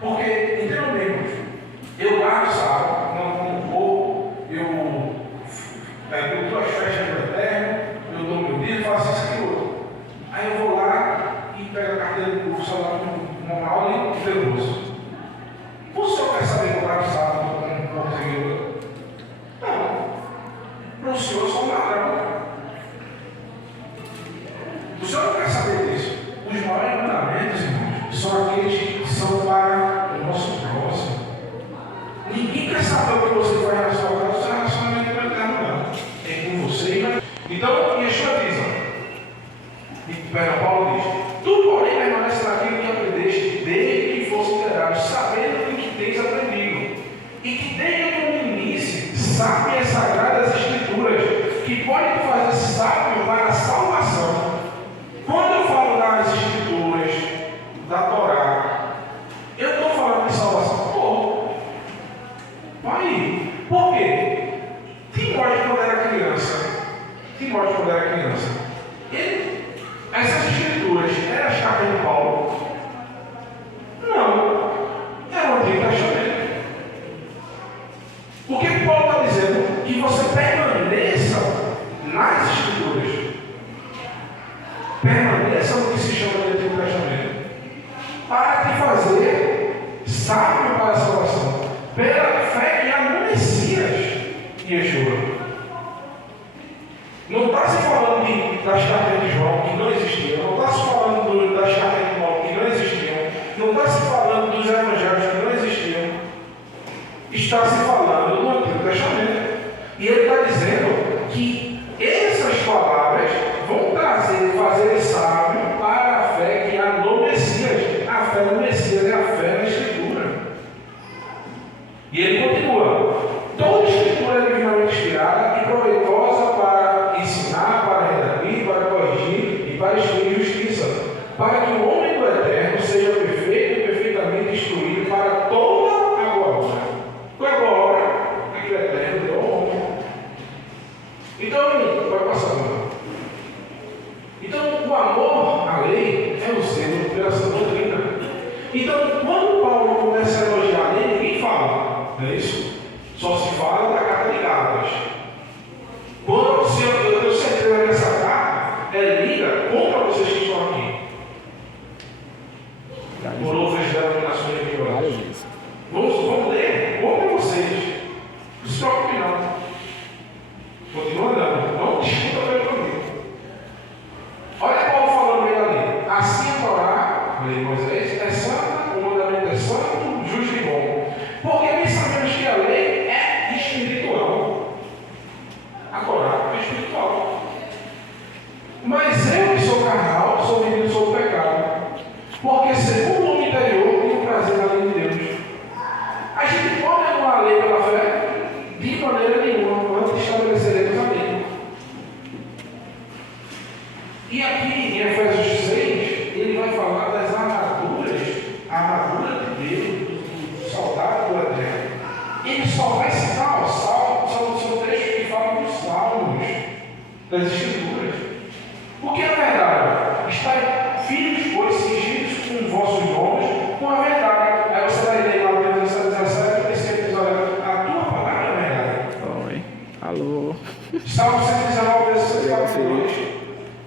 Porque, entendam bem, eu guardo sábado, não vou, eu dou as festas do Eterno, eu dou meu dia, faço isso aqui outro. Aí eu vou lá e pego a carteira do celular normal e pelo bolso. O senhor quer saber que eu guardo sábado com um seguidor? Não. Para o senhor, eu sou um ladrão. O senhor não quer saber disso. Os maiores mandamentos, irmãos, são aqueles que são para o nosso próximo. Ninguém quer saber o que você faz na sua casa, seu relacionamento não é eterno, não. É com você. Então, Yeshua diz, Paulo diz: tu, porém, permanece naquilo que aprendeste desde que fosse liberado, sabendo o que tens aprendido, e que desde a tua meninice sabe as sagradas escrituras, que podem te fazer sábio para a salvação. Quando eu falo das escrituras, da Torá, eu estou falando de salvação. Pai, por quê? Timóteo, quando era criança, essas escrituras eram as cartas de Paulo? Não, era o Antigo Testamento. O que Paulo está dizendo? Que você permaneça nas escrituras. Permaneça no que se chama de Antigo Testamento, para te fazer sábio para a salvação, pela fé que há no Messias Yeshua. Não está se falando das cartas de João, que não existiam, não está se falando das cartas de Paulo, que não existiam, não está se falando dos evangelhos, que não existiam. Está se falando do Antigo Testamento. E ele está dizendo que essas palavras vão fazer sábio para a fé que há no Messias. A fé no Messias é a fé na Escritura. E ele continua: toda Escritura é divinamente inspirada e proveitosa para ensinar, para redarguir, para corrigir e para instruir justiça, para que o homem do Eterno seja perfeito e perfeitamente instruído para toda a boa obra. Qual é a boa obra? Aquilo Então, vai passar lá. Então, o amor à lei é o zelo pela sua doutrina. Então, quando Paulo começa a elogiar a lei, ninguém fala, não é isso? Só se fala da carta de Gálatas. Quando eu tenho certeza que essa carta é lida contra vocês que estão aqui. Por outras denominações religiosas. Vamos ler contra vocês. Não se preocupe não. Continua andando. Não discuta pelo caminho. Olha Paulo falando bem da lei. Assim a Torá, a lei de Moisés, é santa, o mandamento é santo, justo e bom. Porque bem sabemos que a lei é espiritual. A Torá é espiritual. Mas eu que sou carnal, sou vivido sob o pecado. Porque segundo o homem interior, tenho prazer na lei de Deus. A gente pode anular a lei pela fé? De maneira nenhuma, antes estabeleceremos a lei. E aqui em Efésios 6, ele vai falar das armaduras, a armadura de Deus, do soldado do exército. Ele só vai citar o salmo, são trechos que falam dos salmos, das escrituras. Porque a verdade está, filhos, pois, cingidos com vossos lombos, com a verdade. Aí você vai ler lá no versículo 17, esse episódio, a tua palavra é a verdade. Oi, alô. Salmo 119, versículo 2.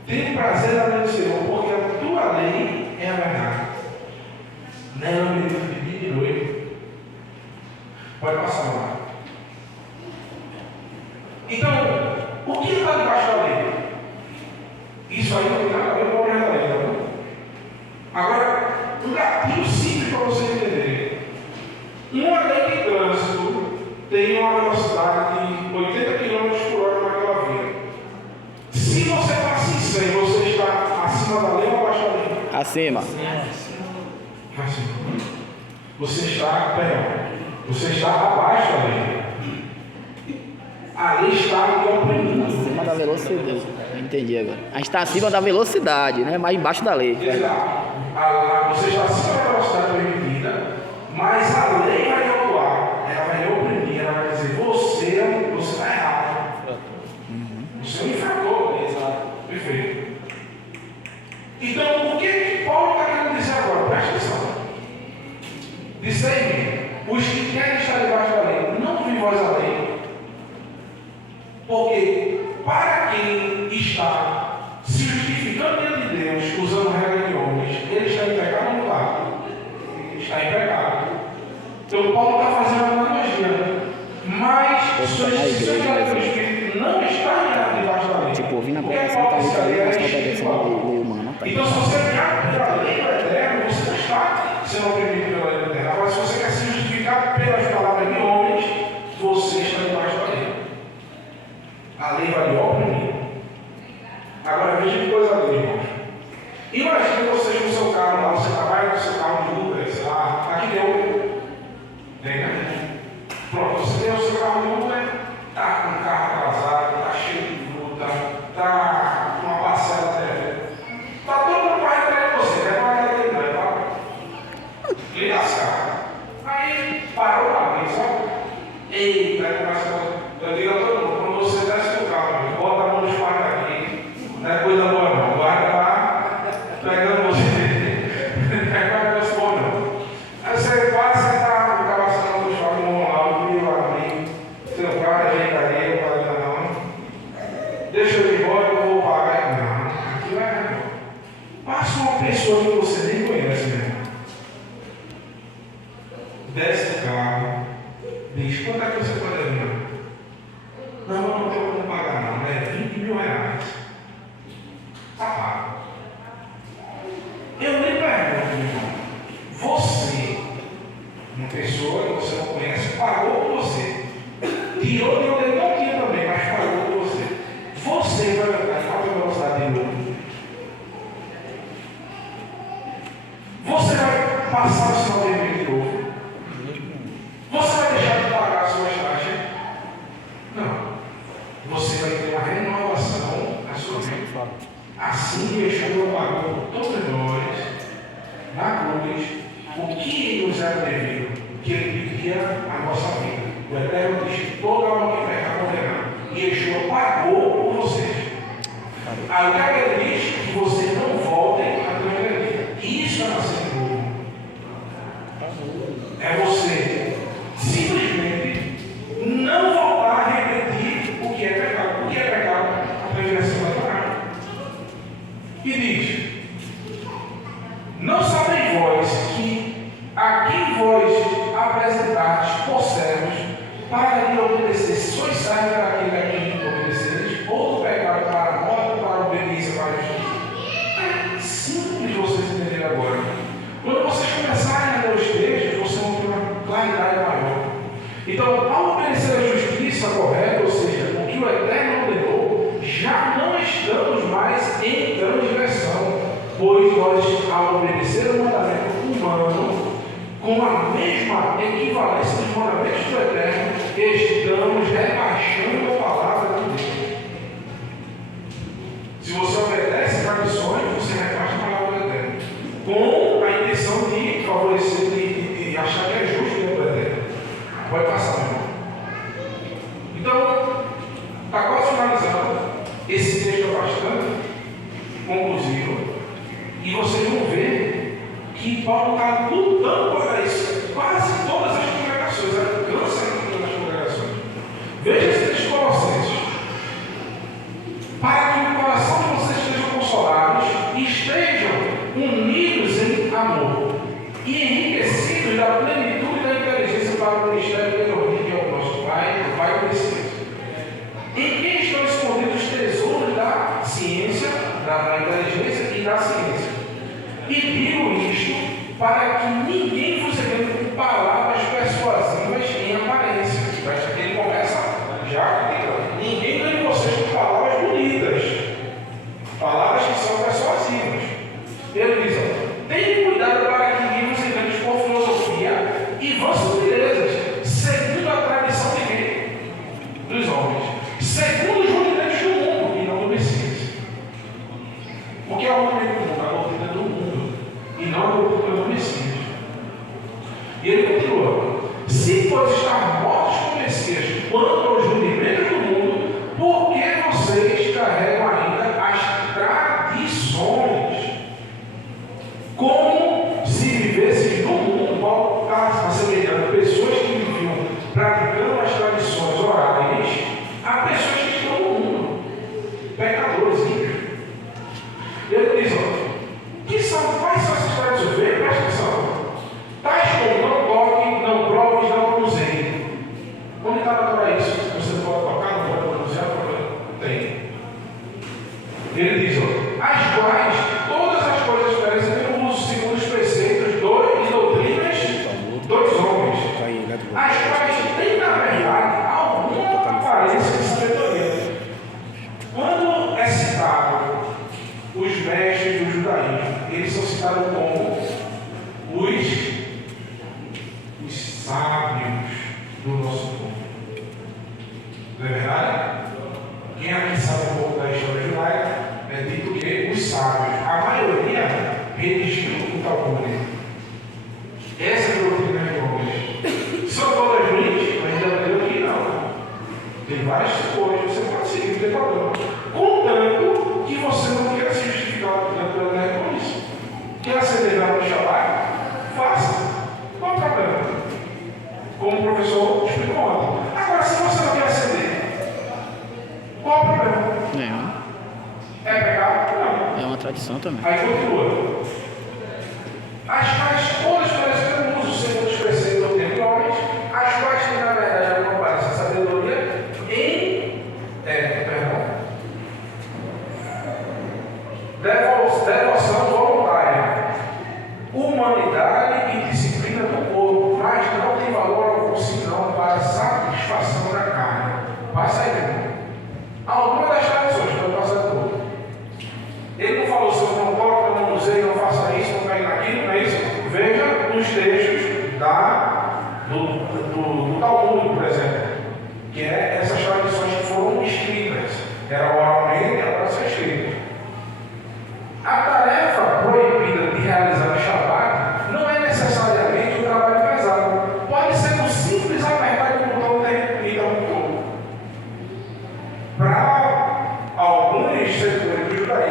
Tenho prazer na lei do Senhor, porque a tua lei é a verdade. Nela me livro de dia e de noite. Pode passar lá. Então, o que está debaixo da lei? Isso aí não tem nada a ver com a da lei, não? Agora, um gatilho simples para vocês entenderem. Uma lei de trânsito tem uma velocidade de 80 km por hora naquela via. Se você passa em 100, você está acima da lei ou abaixo da lei? Acima. Acima. Você está abaixo da lei. A lei está lhe oprimindo. Acima da velocidade. Entendi agora. A gente está acima da velocidade, né? Mas embaixo da lei. Exato. Você está acima da velocidade permitida, mas a lei vai lhe atuar. Ela vai lhe oprimir. Ela vai dizer: você está errado. Você é um infrator. Exato. Perfeito. Então, o que Paulo está querendo dizer agora? Presta atenção. Dizei-me, os que querem estar debaixo da lei, não vivem vós a lei. Porque para quem está se justificando diante de Deus, usando regra de homens, ele está em pecado ou não está? Está em pecado. Então Paulo está fazendo uma analogia. Mas se o Espírito não está debaixo da lei. Tipo, ouvindo a pregação, tá muito ali, mas está obedecendo a lei humana. Tá? Então, se você quer pela lei do eterno, você não está sendo oprimido pela lei do eterno. Agora, se você quer se justificar pelas palavras de homens, você está debaixo da lei. A lei vai lhe oprimir. Agora, veja que coisa linda, irmãos. Imagine vocês com o seu carro lá, você trabalha com o seu carro de Uber, sei lá, aqui deu. Tem, né? Pronto, você tem o seu carro de Uber, está com o carro atrasado, está cheio de luta, está com uma parcela até. Está todo mundo para atrás de você, né? Para ele, né? Para lhe lascar. Aí parou lá, sabe? Eita, aí começa a. Eu digo a todo mundo, quando você desce do carro, bota a mão no esparta aqui, não é coisa boa não, guarda lá, pegando você, pega o bom não. Aí você passa e está o carro passando no chão, no lá, o lá, seu carro ajeita aí, não vai não. Deixa eu ir embora, eu vou pagar. Não, aqui vai não. Passa uma pessoa que você nem conhece mesmo. Desce do carro, diz, quanto é que você pode levar? Não tenho como pagar não, é 20 mil reais. Está pago. Eu nem pergunto, meu irmão. Você, uma pessoa que você não conhece, pagou por você. Tirou de onde ele não tinha também, mas pagou por você. Você vai andar em alta velocidade de novo. Você vai passar o sinal vermelho de novo. Você vai deixar de pagar as suas taxas? Não. Você vai ter uma renovação na sua mente. Assim Yeshua pagou por todos nós, na cruz, o que nos era devido, que ele pedia a nossa vida. O Eterno diz: toda alma que pecar morrerá. E Yeshua pagou Aí o que ele diz? Que vocês não voltem a transgredir. Isso é nascer de novo. É você simplesmente não voltar a repetir o que é pecado. O que é pecado? A transgressão da Torá. E diz: não sabem vós que a quem vós apresentastes por servos para lhe obedecer, sois servos para aquele a quem obedeceres, ou do pecado para a morte, ou para a obediência para a justiça. É simples vocês entenderem agora. Quando vocês começarem a ler os textos, vocês vão ter uma claridade maior. Então, ao obedecer a justiça correta, ou seja, o que o Eterno ordenou, já não estamos mais em transgressão, pois nós, ao obedecer o mandamento humano, com a mesma equivalência dos mandamentos do Eterno, estamos rebaixando a palavra de Deus. Se você obedece tradições, você rebaixa a palavra do Eterno, com a intenção de favorecer, de achar que é justo dentro do Eterno. Pode passar, meu irmão. Então, está quase finalizando. Esse texto é bastante conclusivo. E vocês vão ver que Paulo está lutando para isso. Quase todas as congregações, alcança todas as congregações. Veja esse texto de Colossenses. Para que o coração de vocês estejam consolados e estejam unidos em amor e enriquecidos da plenitude da inteligência para o ministério que é o nosso Pai conhecido. Em quem estão escondidos os tesouros da ciência, da inteligência e da ciência. E digo isto para que ninguém vos engane com palavras persuasivas em aparência. Mas aqui ele começa já criticando. Ninguém engane vocês com palavras bonitas, palavras que são persuasivas. Ele diz: tenham cuidado para que ninguém vos engane por filosofia e vãs sutilezas, segundo a tradição de quem? Dos homens, segundo os rudimentos do mundo e não do Messias. O que é o rudimento do mundo? A doutrina do mundo e não a doutrina do Messias. E ele continua: se pois estar mortos com o Messias quanto aos rudimentos do mundo, por que vocês carregam ainda as tradições? Como se vivesses no mundo, Paulo está assemelhando pessoas que viviam praticando as tradições orais a pessoas que estão no mundo, pecadores, ímpios. Ele diz: quais são essas tradições? Veja, presta atenção. Tais como não toque, não proves, não manuseie. Onde está na Torá isso? Você não pode tocar, não pode manusear, não tem. Ele diz: as quais todas as coisas parecem ter uso segundo os preceitos e doutrinas dos homens, as quais têm na verdade alguma aparência de sabedoria. Quando é citado os mestres do judaísmo, eles são citados como os sábios do nosso povo. Não é verdade? Quem aqui sabe um pouco da história judaica é dito que os sábios, a maioria redigiu o Talmud. Essa é a doutrina de homens. São todas ruins? Ainda não aqui não. Tem várias coisas, você pode seguir, não tem problema. Contanto que você não queira se justificar com isso. Quer acelerar no Shabbat? Faça. Qual o problema? Como o professor explicou ontem. Agora, se você não quer acender, qual o problema? Nenhum. É pecado? Não. É uma tradição também. Aí continua. As quais todas parecem ter um uso segundo os preceitos do tempo de homens, as quais têm na verdade uma aparência de sabedoria em devoção voluntária, humanidade e disciplina do corpo, mas não tem valor algum senão para a satisfação da carne. Passa aí, irmão. Alguma das tradições, para passar tudo. Ele não falou sobre não toque, não manuseie, não faça isso, não caia naquilo, não é isso? Veja os textos do Talmud, por exemplo, que é essas tradições que foram escritas. Era oralmente, agora são escritas. A tarefa proibida de realizar o Shabbat não é necessariamente um trabalho pesado. Pode ser um simples apertar do botão da interruptor. Para alguns setores do judaísmo,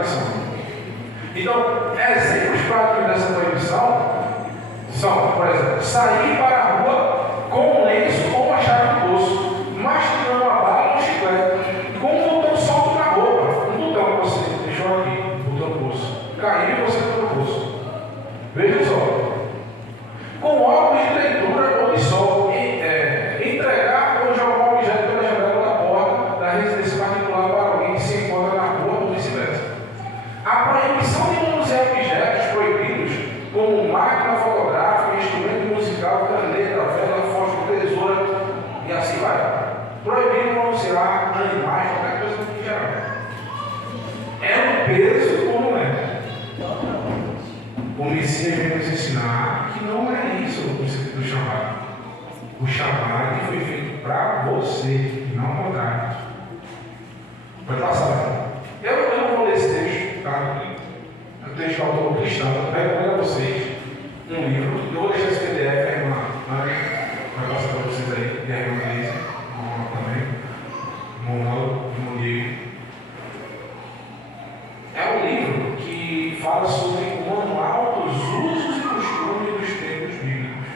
tradição. Então, exemplos práticos dessa proibição são, por exemplo, sair para a rua com um lenço ou uma chave no bolso, mastigando uma bala ou um chiclete, com um botão solto na roupa, um botão que você deixou aqui, botão no bolso, caiu e você botou no bolso. Veja só. Com óculos de leitura ou de sol, entregar ou jogar um objeto pela janela da porta da residência particular para alguém que se encontra na rua ou vice-versa. A proibição de manusear objetos proibidos, como máquina fotográfica, instrumento musical, caneta, vela, fósforo, tesoura e assim vai. Proibido manusear animais, qualquer coisa em geral. É um peso ou não é? O Messias vem nos ensinar que não é isso o conceito do chamado. O chamado foi feito para você, e não ao contrário. Pode passar. Eu não vou ler esse texto, tá? O texto do autor cristão. Eu recomendo a vocês um livro. Eu vou deixar esse PDF, a irmã Ana vai passar para vocês aí, e a irmã Denise, também. Irmão Diego. É um livro que fala sobre o manual dos usos e costumes dos tempos bíblicos.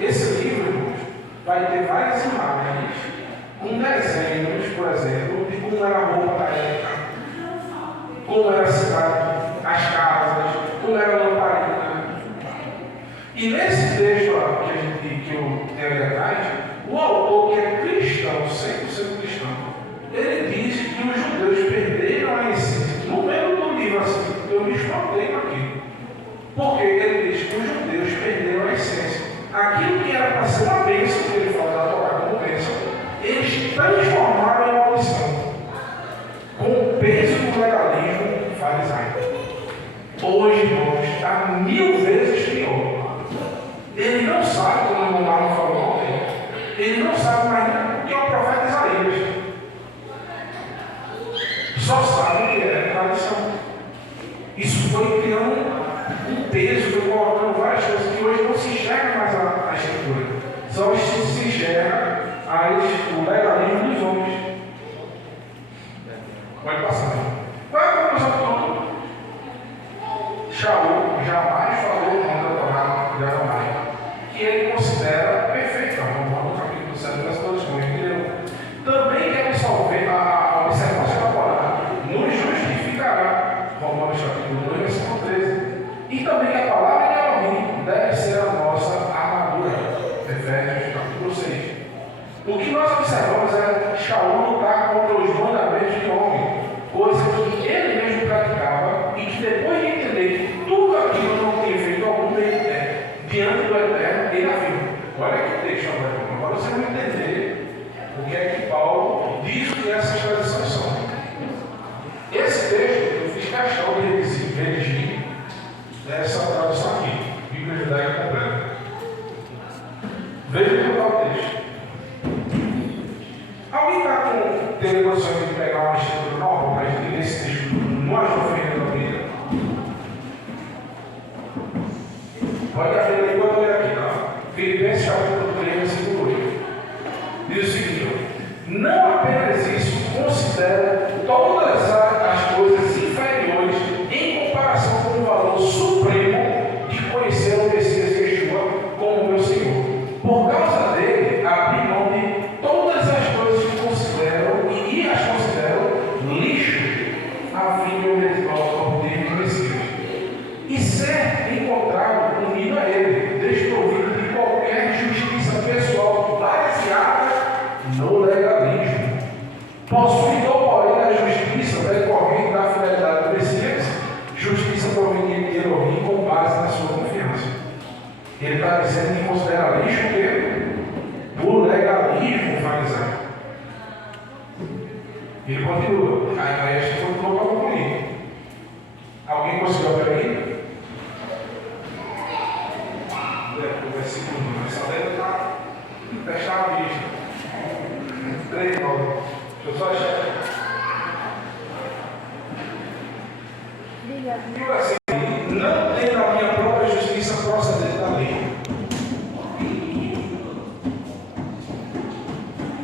Esse livro, irmãos, vai ter várias imagens com desenhos, por exemplo, de como era a roupa da época, como era a cidade, as casas, como era a lamparina. E nesse texto que eu tenho ali atrás, o autor, que é cristão, 100% cristão, ele diz que os judeus perderam a essência. No meio do livro, assim, eu me espantei aqui. Porque ele diz que os judeus perderam a essência. Aquilo que era para ser uma bênção, que ele fala da Torá como bênção, eles transformaram em maldição. Com o peso do legalismo farisaico. Hoje, irmãos, está 1000 vezes pior. Ele não sabe, como o Marlon falou ontem, ele não sabe mais nem o que é o profeta Isaías. Só sabe o que é tradição. Isso foi criando um peso, foi colocando várias coisas que hoje não se enxerga mais a escritura. Só se enxerga o legalismo dos homens. Pode passar. Qual é a conclusão de tudo? Shaul jamais falou o nome da Torá de Adonai, que ele considera perfeita. Vamos lá no capítulo 7 das todas as coisas. Também quer absolver a observância da Torá, nos justificará. Romanos capítulo 2, versículo 13. E também que a palavra de Elohim deve ser a nossa armadura. Efésios capítulo 6. O que nós observamos é Shaul lutar contra os mandamentos de homem, coisa que ele mesmo praticava e que depois de entender que tudo aquilo não tinha feito algum diante do Eterno, ele afirma. Olha que texto agora você vai entender o que é que Paulo diz que essas tradições são. Esse texto eu fiz questão de redigir essa tradução aqui, Bíblia Judaica Completa. Veja o que está o texto. Alguém está com condições de pegar uma estrutura nova para a gente ler esse texto numa oferta da Bíblia? Pode abrir aí enquanto eu ler aqui, tá? Filipenses capítulo 3, versículo 8. Diz o seguinte: não apenas isso, considero todas as coisas inferiores em comparação com o valor supremo de conhecer o Messias Yeshua como meu Senhor. Por causa dele, abri mão de todas as coisas que considero e as considero lixo, a fim de obter o Messias e ser encontrado unido a ele, desprovido de qualquer justiça pessoal baseada no legalismo. Possuidor, porém, da justiça decorrente da fidelidade do Messias, justiça proveniente de Elohim com base na sua confiança. Ele está dizendo que considera lixo o quê? O legalismo farisaico. Ele continua. Aí a gente continua para concluir. Alguém conseguiu abrir aí? O versículo 1. Essa letra está fechada a vista. 3, 9. Deixa eu só achar. E o versículo: não tem na minha própria justiça procedente da lei.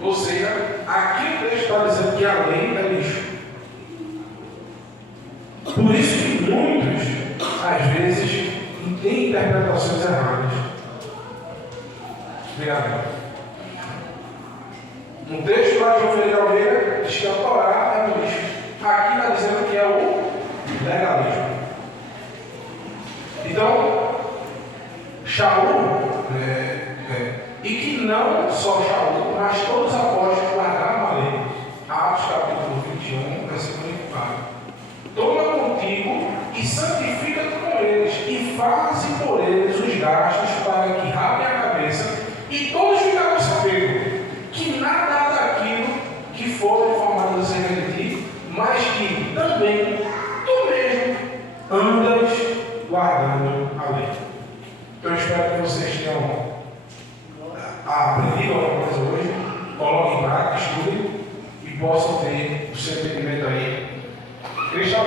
Ou seja, aqui o texto está dizendo que a lei é lixo. Obrigado. No texto lá de João Ferreira Almeida, diz que a Torá é o lixo. Aqui está dizendo que é o legalismo. Então, Shaul, e que não só Shaul, mas todos os apóstolos guardaram a lei. Atos capítulo 21, versículo 24. Toma contigo e santifica-te com eles, e faze por eles os gastos para que rapem a cabeça, e todos ficarão sabendo que nada há daquilo que for informado acerca de ti, mas que também tu mesmo andas guardando a lei. Eu espero que vocês tenham aprendido alguma coisa hoje, coloquem em prática, estudem e possam ter o seu entendimento aí. Cristal,